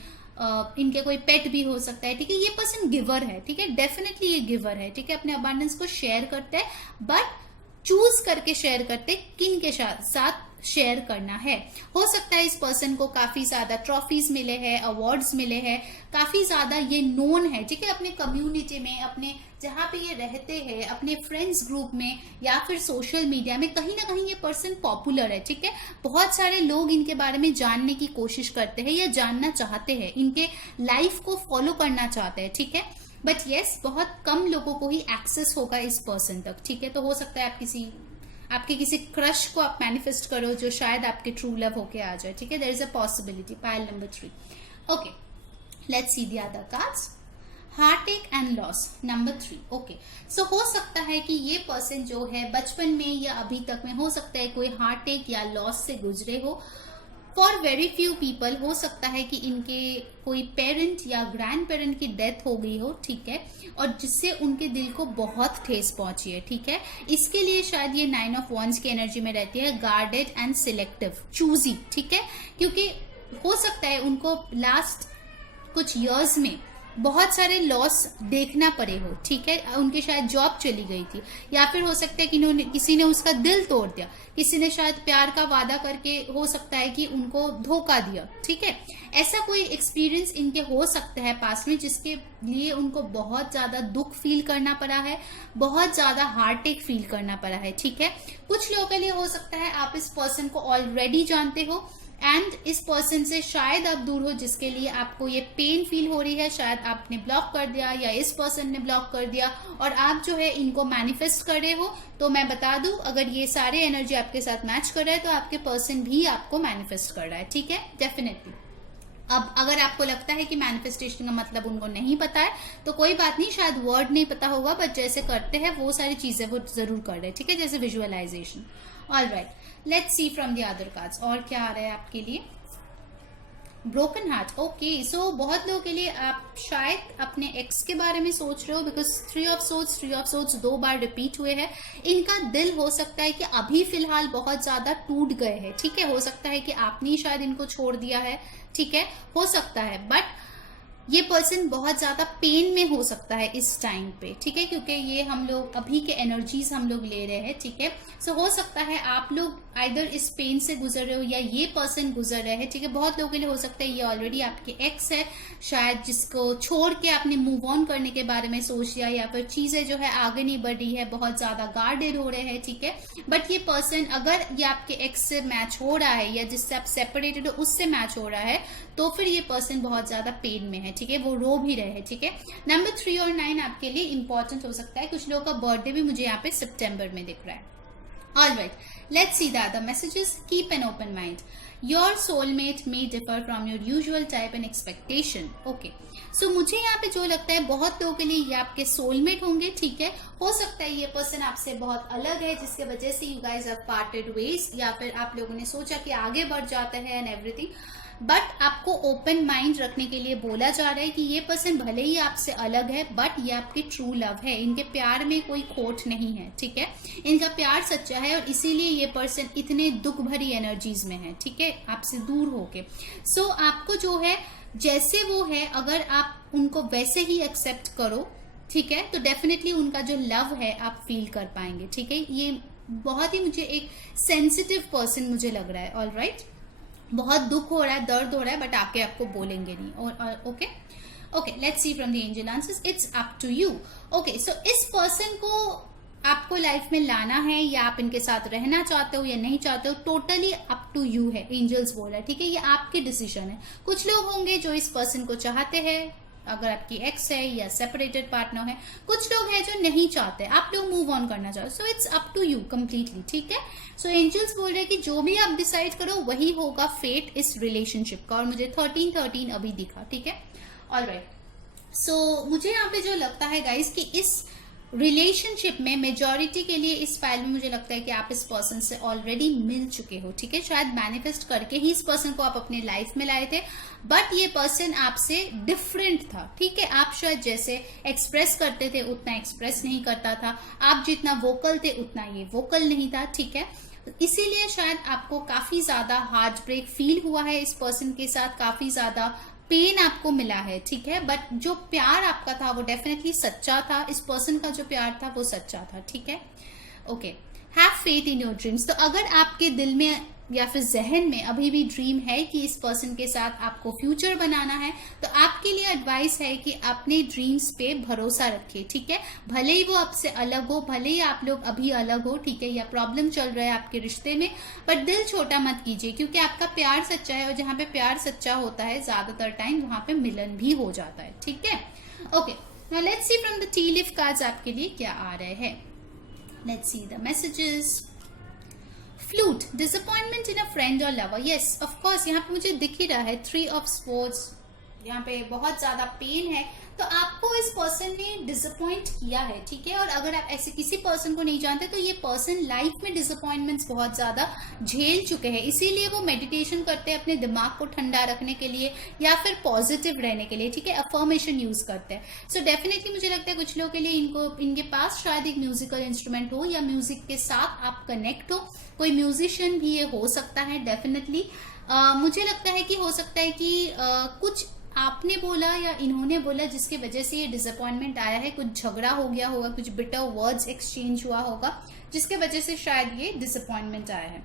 इनके कोई पेट भी हो सकता है, ठीक है। ये पर्सन गिवर है, ठीक है, डेफिनेटली ये गिवर है, ठीक है, अपने अबांडेंस को शेयर करता है, बट चूज करके शेयर करते किन के साथ शेयर करना है। हो सकता है इस पर्सन को काफी ज्यादा ट्रॉफीज मिले हैं, अवार्ड्स मिले हैं, काफी ज्यादा ये नोन है, ठीक है, अपने कम्युनिटी में, अपने जहां पे ये रहते हैं, अपने फ्रेंड्स ग्रुप में या फिर सोशल मीडिया में कहीं ना कहीं ये पर्सन पॉपुलर है, ठीक है। बहुत सारे लोग इनके बारे में जानने की कोशिश करते हैं या जानना चाहते हैं, इनके लाइफ को फॉलो करना चाहते हैं, ठीक है। बट यस, बहुत कम लोगों को ही एक्सेस होगा इस पर्सन तक, ठीक है। तो हो सकता है आपके किसी क्रश को आप मैनिफेस्ट करो जो शायद आपके ट्रू लव होके आ जाए, ठीक है। There is a possibility. Pile number 3। Okay, let's see the other cards. Heartache and loss number 3। Okay, so हो सकता है कि ये पर्सन जो है बचपन में या अभी तक में हो सकता है कोई हार्ट-एक या लॉस से गुजरे हो। फॉर वेरी फ्यू पीपल हो सकता है कि इनके कोई पेरेंट या ग्रैंड पेरेंट की डेथ हो गई हो, ठीक है, और जिससे उनके दिल को बहुत ठेस पहुंची है, ठीक है। इसके लिए शायद ये 9 ऑफ वॉन्ड्स की एनर्जी में रहती है, गार्डेड एंड सिलेक्टिव, चूजी, ठीक है। क्योंकि हो सकता है उनको लास्ट कुछ इयर्स में बहुत सारे लॉस देखना पड़े हो, ठीक है। उनकी शायद जॉब चली गई थी, या फिर हो सकता है कि किसी ने उसका दिल तोड़ दिया, किसी ने शायद प्यार का वादा करके हो सकता है कि उनको धोखा दिया, ठीक है। ऐसा कोई एक्सपीरियंस इनके हो सकता है पास में जिसके लिए उनको बहुत ज्यादा दुख फील करना पड़ा है, बहुत ज्यादा हार्ट-एक फील करना पड़ा है, ठीक है। कुछ लोगों के लिए हो सकता है आप इस पर्सन को ऑलरेडी जानते हो एंड इस पर्सन से शायद आप दूर हो, जिसके लिए आपको ये पेन फील हो रही है। शायद आपने ब्लॉक कर दिया या इस पर्सन ने ब्लॉक कर दिया और आप जो है इनको मैनिफेस्ट कर रहे हो। तो मैं बता दूं, अगर ये सारे एनर्जी आपके साथ मैच कर रहा है तो आपके पर्सन भी आपको मैनिफेस्ट कर रहा है, ठीक है, डेफिनेटली। अब अगर आपको लगता है कि मैनिफेस्टेशन का मतलब उनको नहीं पता है तो कोई बात नहीं, शायद वर्ड नहीं पता होगा, बट जैसे करते हैं वो सारी चीजें वो जरूर कर रहे हैं, ठीक है, जैसे visualisation. Alright, let's see from the other cards और क्या आ रहा है आपके लिए। Broken heart. ओके, सो बहुत लोगों के लिए आप शायद अपने एक्स के बारे में सोच रहे हो, because 3 of sorts 2 bar repeat हुए हैं। इनका दिल हो सकता है कि अभी फिलहाल बहुत ज्यादा टूट गए हैं, ठीक है। हो सकता है कि आपने ही शायद इनको छोड़ दिया है, ठीक है, हो सकता है। बट ये पर्सन बहुत ज्यादा पेन में हो सकता है इस टाइम पे, ठीक है, क्योंकि ये हम लोग अभी के एनर्जीज हम लोग ले रहे हैं, ठीक है। सो हो सकता है आप लोग आइदर इस पेन से गुजर रहे हो या ये पर्सन गुजर रहे हैं, ठीक है। बहुत लोगों के लिए हो सकता है ये ऑलरेडी आपके एक्स है, शायद जिसको छोड़ के आपने मूव ऑन करने के बारे में सोच लिया, या फिर चीजें जो है आगे नहीं बढ़ रही है, बहुत ज्यादा गार्डेड हो रहे हैं, ठीक है। बट ये पर्सन अगर ये आपके एक्स से मैच हो रहा है या जिससे आप सेपरेटेड हो उससे मैच हो रहा है तो फिर ये पर्सन बहुत ज्यादा पेन में है, ठीक है, वो रो भी रहे हैं, ठीक है। नंबर 3 और 9 आपके लिए इंपॉर्टेंट हो सकता है। कुछ लोगों का बर्थडे भी मुझे यहाँ पे सितंबर में दिख रहा है। Alright, let's see the other messages. Keep an open mind. Your soulmate may differ from your usual type and expectation. Okay. So मुझे यहाँ पे जो लगता है बहुत लोगों के लिए ये आपके सोलमेट होंगे, ठीक है। हो सकता है ये पर्सन आपसे बहुत अलग है जिसके वजह से you guys have parted ways, या फिर आप लोगों ने सोचा कि आगे बढ़ जाते हैं and everything. बट आपको ओपन माइंड रखने के लिए बोला जा रहा है कि ये पर्सन भले ही आपसे अलग है बट ये आपकी ट्रू लव है, इनके प्यार में कोई खोट नहीं है, ठीक है। इनका प्यार सच्चा है और इसीलिए ये पर्सन इतने दुख भरी एनर्जीज में है, ठीक है, आपसे दूर होके। सो आपको जो है जैसे वो है अगर आप उनको वैसे ही एक्सेप्ट करो, ठीक है, तो डेफिनेटली उनका जो लव है आप फील कर पाएंगे, ठीक है। ये बहुत ही मुझे एक सेंसिटिव पर्सन मुझे लग रहा है। ऑलराइट, बहुत दुख हो रहा है, दर्द हो रहा है, बट आके आपको बोलेंगे नहीं। Okay okay, let's see from the angel answers. It's up to you. Okay, so इस पर्सन को आपको लाइफ में लाना है या आप इनके साथ रहना चाहते हो या नहीं चाहते हो, टोटली अप टू यू है, एंजल्स बोल रहा है, ठीक है। ये आपकी डिसीजन है। कुछ लोग होंगे जो इस पर्सन को चाहते हैं, अगर आपकी एक्स है या सेपरेटेड पार्टनर है। कुछ लोग हैं जो नहीं चाहते, आप लोग मूव ऑन करना चाहते। So it's up to you completely, ठीक है। सो एंजल्स बोल रहे हैं कि जो भी आप डिसाइड करो वही होगा फेट इस रिलेशनशिप का। और मुझे 13 अभी दिखा, ठीक है। ऑलराइट, सो मुझे यहाँ पे जो लगता है गाइस कि इस रिलेशनशिप में मेजॉरिटी के लिए इस फाइल में मुझे लगता है कि आप इस पर्सन से ऑलरेडी मिल चुके हो, ठीक है। शायद मैनिफेस्ट करके ही इस पर्सन को आप अपने लाइफ में लाए थे, बट ये पर्सन आपसे डिफरेंट था, ठीक है। आप शायद जैसे एक्सप्रेस करते थे उतना एक्सप्रेस नहीं करता था, आप जितना वोकल थे उतना ये वोकल नहीं था, ठीक है। इसीलिए शायद आपको काफी ज्यादा हार्ट ब्रेक फील हुआ है इस पर्सन के साथ, काफी ज्यादा पेन आपको मिला है, ठीक है। बट जो प्यार आपका था वो डेफिनेटली सच्चा था, इस पर्सन का जो प्यार था वो सच्चा था, ठीक है। Okay, have faith in your dreams. तो अगर आपके दिल में या फिर जहन में अभी भी ड्रीम है कि इस पर्सन के साथ आपको फ्यूचर बनाना है, तो आपके लिए एडवाइस है कि अपने ड्रीम्स पे भरोसा रखिए, ठीक है। भले ही वो आपसे अलग हो, भले ही आप लोग अभी अलग हो, ठीक है, या प्रॉब्लम चल रहा है आपके रिश्ते में, पर दिल छोटा मत कीजिए, क्योंकि आपका प्यार सच्चा है, और जहाँ पे प्यार सच्चा होता है ज्यादातर टाइम वहां पे मिलन भी हो जाता है, ठीक है। Okay, now let's see from the tea leaf cards आपके लिए क्या आ रहे हैं। Let's see the messages. Flute, disappointment in a friend और लवर। यस, ऑफ कोर्स, यहाँ पे मुझे दिख ही रहा है 3 ऑफ स्वॉर्ड्स, यहाँ पे बहुत ज्यादा पेन है, तो आपको इस पर्सन ने डिसअपॉइंट किया है, ठीक है। और अगर आप ऐसे किसी पर्सन को नहीं जानते तो ये पर्सन लाइफ में डिसअपॉइंटमेंट्स बहुत ज्यादा झेल चुके हैं, इसीलिए वो मेडिटेशन करते हैं अपने दिमाग को ठंडा रखने के लिए या फिर पॉजिटिव रहने के लिए, ठीक है, अफर्मेशन यूज करते हैं। सो डेफिनेटली मुझे लगता है कुछ लोगों के लिए इनके पास शायद एक म्यूजिकल इंस्ट्रूमेंट हो, या म्यूजिक के साथ आप कनेक्ट हो, कोई म्यूजिशियन भी ये हो सकता है डेफिनेटली। मुझे लगता है कि हो सकता है कि कुछ आपने बोला या इन्होंने बोला जिसकी वजह से ये डिसअपॉइंटमेंट आया है, कुछ झगड़ा हो गया होगा, कुछ बिटर वर्ड्स एक्सचेंज हुआ होगा जिसके वजह से शायद ये डिसअपॉइंटमेंट आया है।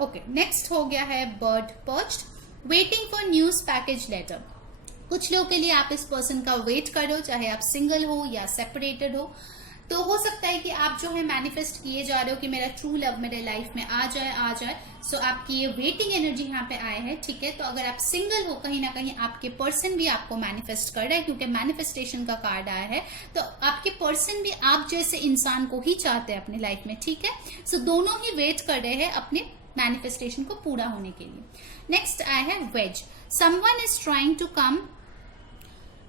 ओके, नेक्स्ट हो गया है bird perched, waiting for news package letter. कुछ लोगों के लिए आप इस पर्सन का वेट करो, चाहे आप सिंगल हो या सेपरेटेड हो, तो हो सकता है कि आप जो है मैनिफेस्ट किए जा रहे हो कि मेरा ट्रू लव मेरे लाइफ में आ जाए। सो आपकी ये वेटिंग एनर्जी यहाँ पे आए हैं, ठीक है। तो अगर आप सिंगल हो, कहीं ना कहीं आपके पर्सन भी आपको मैनिफेस्ट कर रहा है, क्योंकि मैनिफेस्टेशन का कार्ड आया है, तो आपके पर्सन भी आप जैसे इंसान को ही चाहते हैं अपनी लाइफ में, ठीक है। सो दोनों ही वेट कर रहे हैं अपने मैनिफेस्टेशन को पूरा होने के लिए। नेक्स्ट आया है wedge, someone is trying to come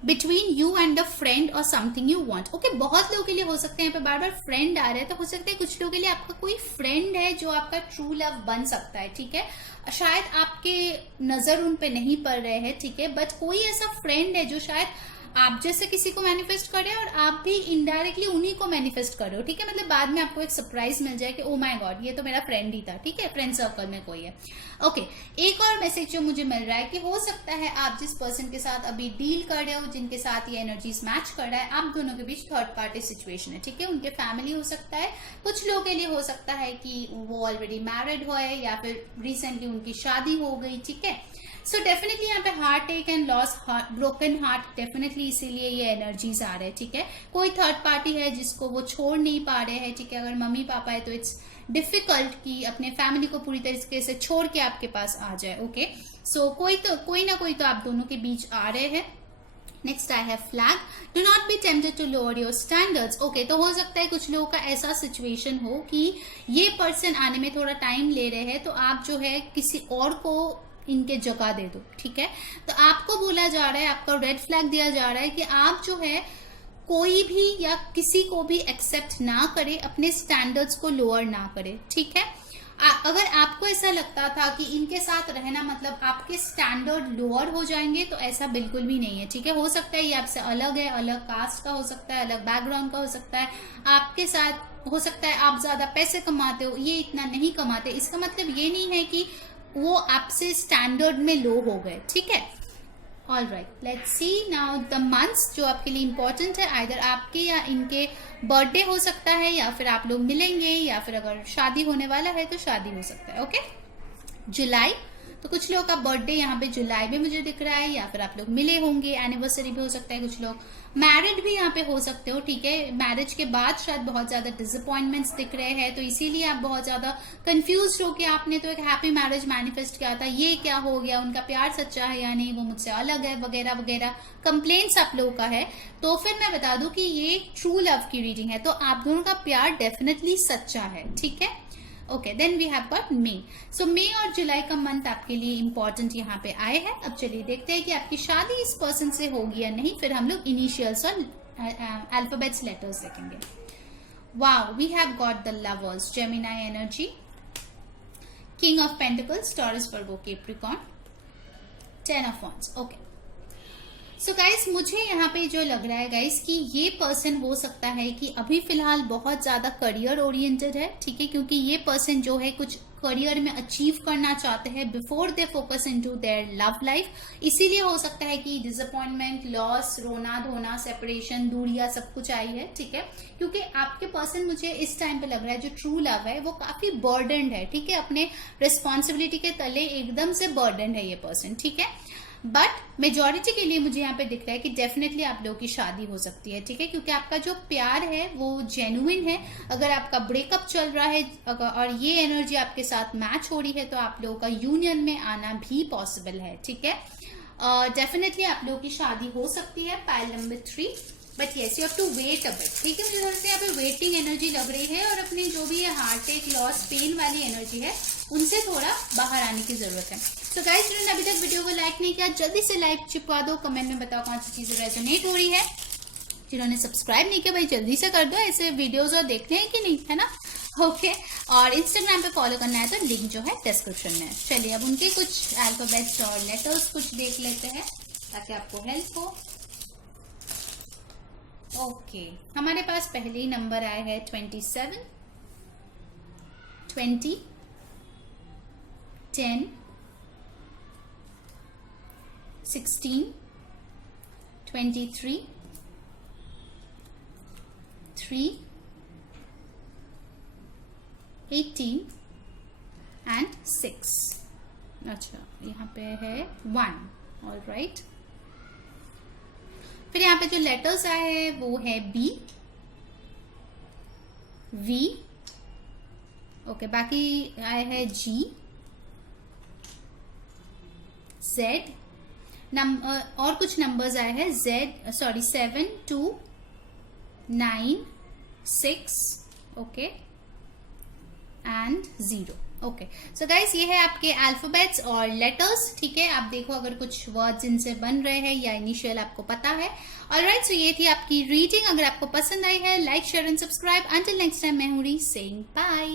between you and a friend और समथिंग यू वांट। ओके, बहुत लोगों के लिए हो सकते हैं, यहाँ पे बार बार फ्रेंड आ रहे हैं, तो हो सकता है कुछ लोगों के लिए आपका कोई फ्रेंड है जो आपका ट्रू लव बन सकता है, ठीक है। शायद आपके नजर उन पे नहीं पड़ रहे हैं, ठीक है, बट कोई ऐसा फ्रेंड है जो शायद आप जैसे किसी को मैनिफेस्ट कर रहे हैं और आप भी इनडायरेक्टली उन्हीं को मैनिफेस्ट कर रहे हो, ठीक है। मतलब बाद में आपको एक सरप्राइज मिल जाए कि ओ माय गॉड, ये तो मेरा फ्रेंड ही था, ठीक है, फ्रेंड सर्कल में कोई है। ओके, एक और मैसेज जो मुझे मिल रहा है कि हो सकता है आप जिस पर्सन के साथ अभी डील कर रहे हो, जिनके साथ ये एनर्जीज मैच कर रहा है, आप दोनों के बीच थर्ड पार्टी सिचुएशन है, ठीक है। उनके फैमिली हो सकता है, कुछ लोगों के लिए हो सकता है कि वो ऑलरेडी मैरिड हो या फिर रिसेंटली उनकी शादी हो गई, ठीक है। सो डेफिनेटली यहाँ पे heartache and loss, broken heart, definitely इसीलिए ये एनर्जीज आ रहे हैं, ठीक है। कोई थर्ड पार्टी है जिसको वो छोड़ नहीं पा रहे हैं, ठीक है। अगर मम्मी पापा है तो इट्स डिफिकल्ट कि अपने फैमिली को पूरी तरीके से छोड़ के आपके पास आ जाए। ओके, सो कोई ना कोई तो आप दोनों के बीच आ रहे हैं। Next I have flag, do not be tempted to lower your standards. Okay, तो हो सकता है कुछ लोगों का ऐसा सिचुएशन हो कि ये पर्सन आने में थोड़ा टाइम ले रहे हैं, तो आप जो है किसी और को इनके जगह दे दो, ठीक है। तो आपको बोला जा रहा है, आपका रेड फ्लैग दिया जा रहा है कि आप जो है कोई भी या किसी को भी एक्सेप्ट ना करे, अपने स्टैंडर्ड्स को लोअर ना करे, ठीक है। अगर आपको ऐसा लगता था कि इनके साथ रहना मतलब आपके स्टैंडर्ड लोअर हो जाएंगे, तो ऐसा बिल्कुल भी नहीं है, ठीक है। हो सकता है ये आपसे अलग है, अलग कास्ट का हो सकता है, अलग बैकग्राउंड का हो सकता है, आपके साथ हो सकता है आप ज्यादा पैसे कमाते हो, ये इतना नहीं कमाते, इसका मतलब ये नहीं है कि वो आपसे स्टैंडर्ड में लो हो गए, ठीक है। All right, let's see now the months जो आपके लिए इंपॉर्टेंट है, आइदर आपके या इनके बर्थडे हो सकता है, या फिर आप लोग मिलेंगे, या फिर अगर शादी होने वाला है तो शादी हो सकता है। ओके, जुलाई, तो कुछ लोगों का बर्थडे यहाँ पे जुलाई में मुझे दिख रहा है, या फिर आप लोग मिले होंगे, एनिवर्सरी भी हो सकता है, कुछ लोग मैरिड भी यहाँ पे हो सकते हो, ठीक है। मैरिज के बाद शायद बहुत ज्यादा डिसअपॉइंटमेंट्स दिख रहे हैं, तो इसीलिए आप बहुत ज्यादा कंफ्यूज हो कि आपने तो एक हैप्पी मैरिज मैनिफेस्ट किया था, ये क्या हो गया, उनका प्यार सच्चा है या नहीं, वो मुझसे अलग है, वगैरह वगैरह कंप्लेंट्स आप लोगों का है। तो फिर मैं बता दूं कि ये ट्रू लव की रीडिंग है, तो आप दोनों का प्यार डेफिनेटली सच्चा है, ठीक है। Okay, then we have got May. So May और जुलाई का मंथ आपके लिए इंपॉर्टेंट यहाँ पे आए हैं। अब चलिए देखते हैं कि आपकी शादी इस पर्सन से होगी या नहीं, फिर हम लोग इनिशियल्स और अल्फाबेट्स लेटर्स देखेंगे। Wow, we have got the lovers, Gemini energy, king of pentacles, Taurus, Virgo, Capricorn, 10 of wands. Okay, so guys मुझे यहाँ पे जो लग रहा है गाइस कि ये पर्सन हो सकता है कि अभी फिलहाल बहुत ज्यादा करियर ओरिएंटेड है, ठीक है, क्योंकि ये पर्सन जो है कुछ करियर में अचीव करना चाहते हैं before they focus into their love life. इसीलिए हो सकता है कि डिसअपॉइंटमेंट, लॉस, रोना धोना, सेपरेशन, दूरियां सब कुछ आई है, ठीक है, क्योंकि आपके पर्सन मुझे इस टाइम पे लग रहा है जो ट्रू लव है वो काफी बर्डनड है, ठीक है, अपने रिस्पॉन्सिबिलिटी के तले एकदम से बर्डनड है ये पर्सन, ठीक है। बट मेजोरिटी के लिए मुझे यहाँ पे दिख रहा है कि डेफिनेटली आप लोगों की शादी हो सकती है, ठीक है, क्योंकि आपका जो प्यार है वो जेन्युइन है। अगर आपका ब्रेकअप चल रहा है और ये एनर्जी आपके साथ मैच हो रही है तो आप लोगों का यूनियन में आना भी पॉसिबल है, ठीक है। डेफिनेटली आप लोगों की शादी हो सकती है, pile number 3। But yes you have to wait a bit, ठीक है। मुझे थोड़ा सा यहाँ पे वेटिंग एनर्जी लग रही है और अपनी जो भी हार्ट एक लॉस पेन वाली एनर्जी है उनसे थोड़ा बाहर आने की जरूरत है। तो गाइस जिन्होंने अभी तक वीडियो को लाइक नहीं किया जल्दी से लाइक चिपका दो, कमेंट में बताओ कौन सी चीजें रेजोनेट हो रही है। जिन्होंने सब्सक्राइब नहीं किया भाई जल्दी से कर दो, ऐसे वीडियोस और देखने हैं कि नहीं, है ना, ओके। और इंस्टाग्राम पे फॉलो करना है तो लिंक जो है डिस्क्रिप्शन में है। चलिए अब उनके कुछ अल्फाबेट्स और लेटर्स कुछ देख लेते हैं ताकि आपको हेल्प हो। ओके हमारे पास पहले ही नंबर आया है 27, 20, 10, 16, 23, 3, 18 एंड 6। अच्छा यहाँ पे है 1, ऑलराइट। फिर यहाँ पे जो लेटर्स आए हैं वो है बी, वी, ओके, बाकी आए हैं जी, जेड, और कुछ नंबर्स आए हैं Z, sorry 7, 2, 9, 6, okay, and 0, okay. So guys ये है आपके अल्फाबेट्स और लेटर्स, ठीक है। आप देखो अगर कुछ वर्ड्स इनसे बन रहे हैं या इनिशियल आपको पता है। ऑलराइट, सो ये थी आपकी रीडिंग। अगर आपको पसंद आई है like share and subscribe. Until next time मैं हूं री सेइंग बाय।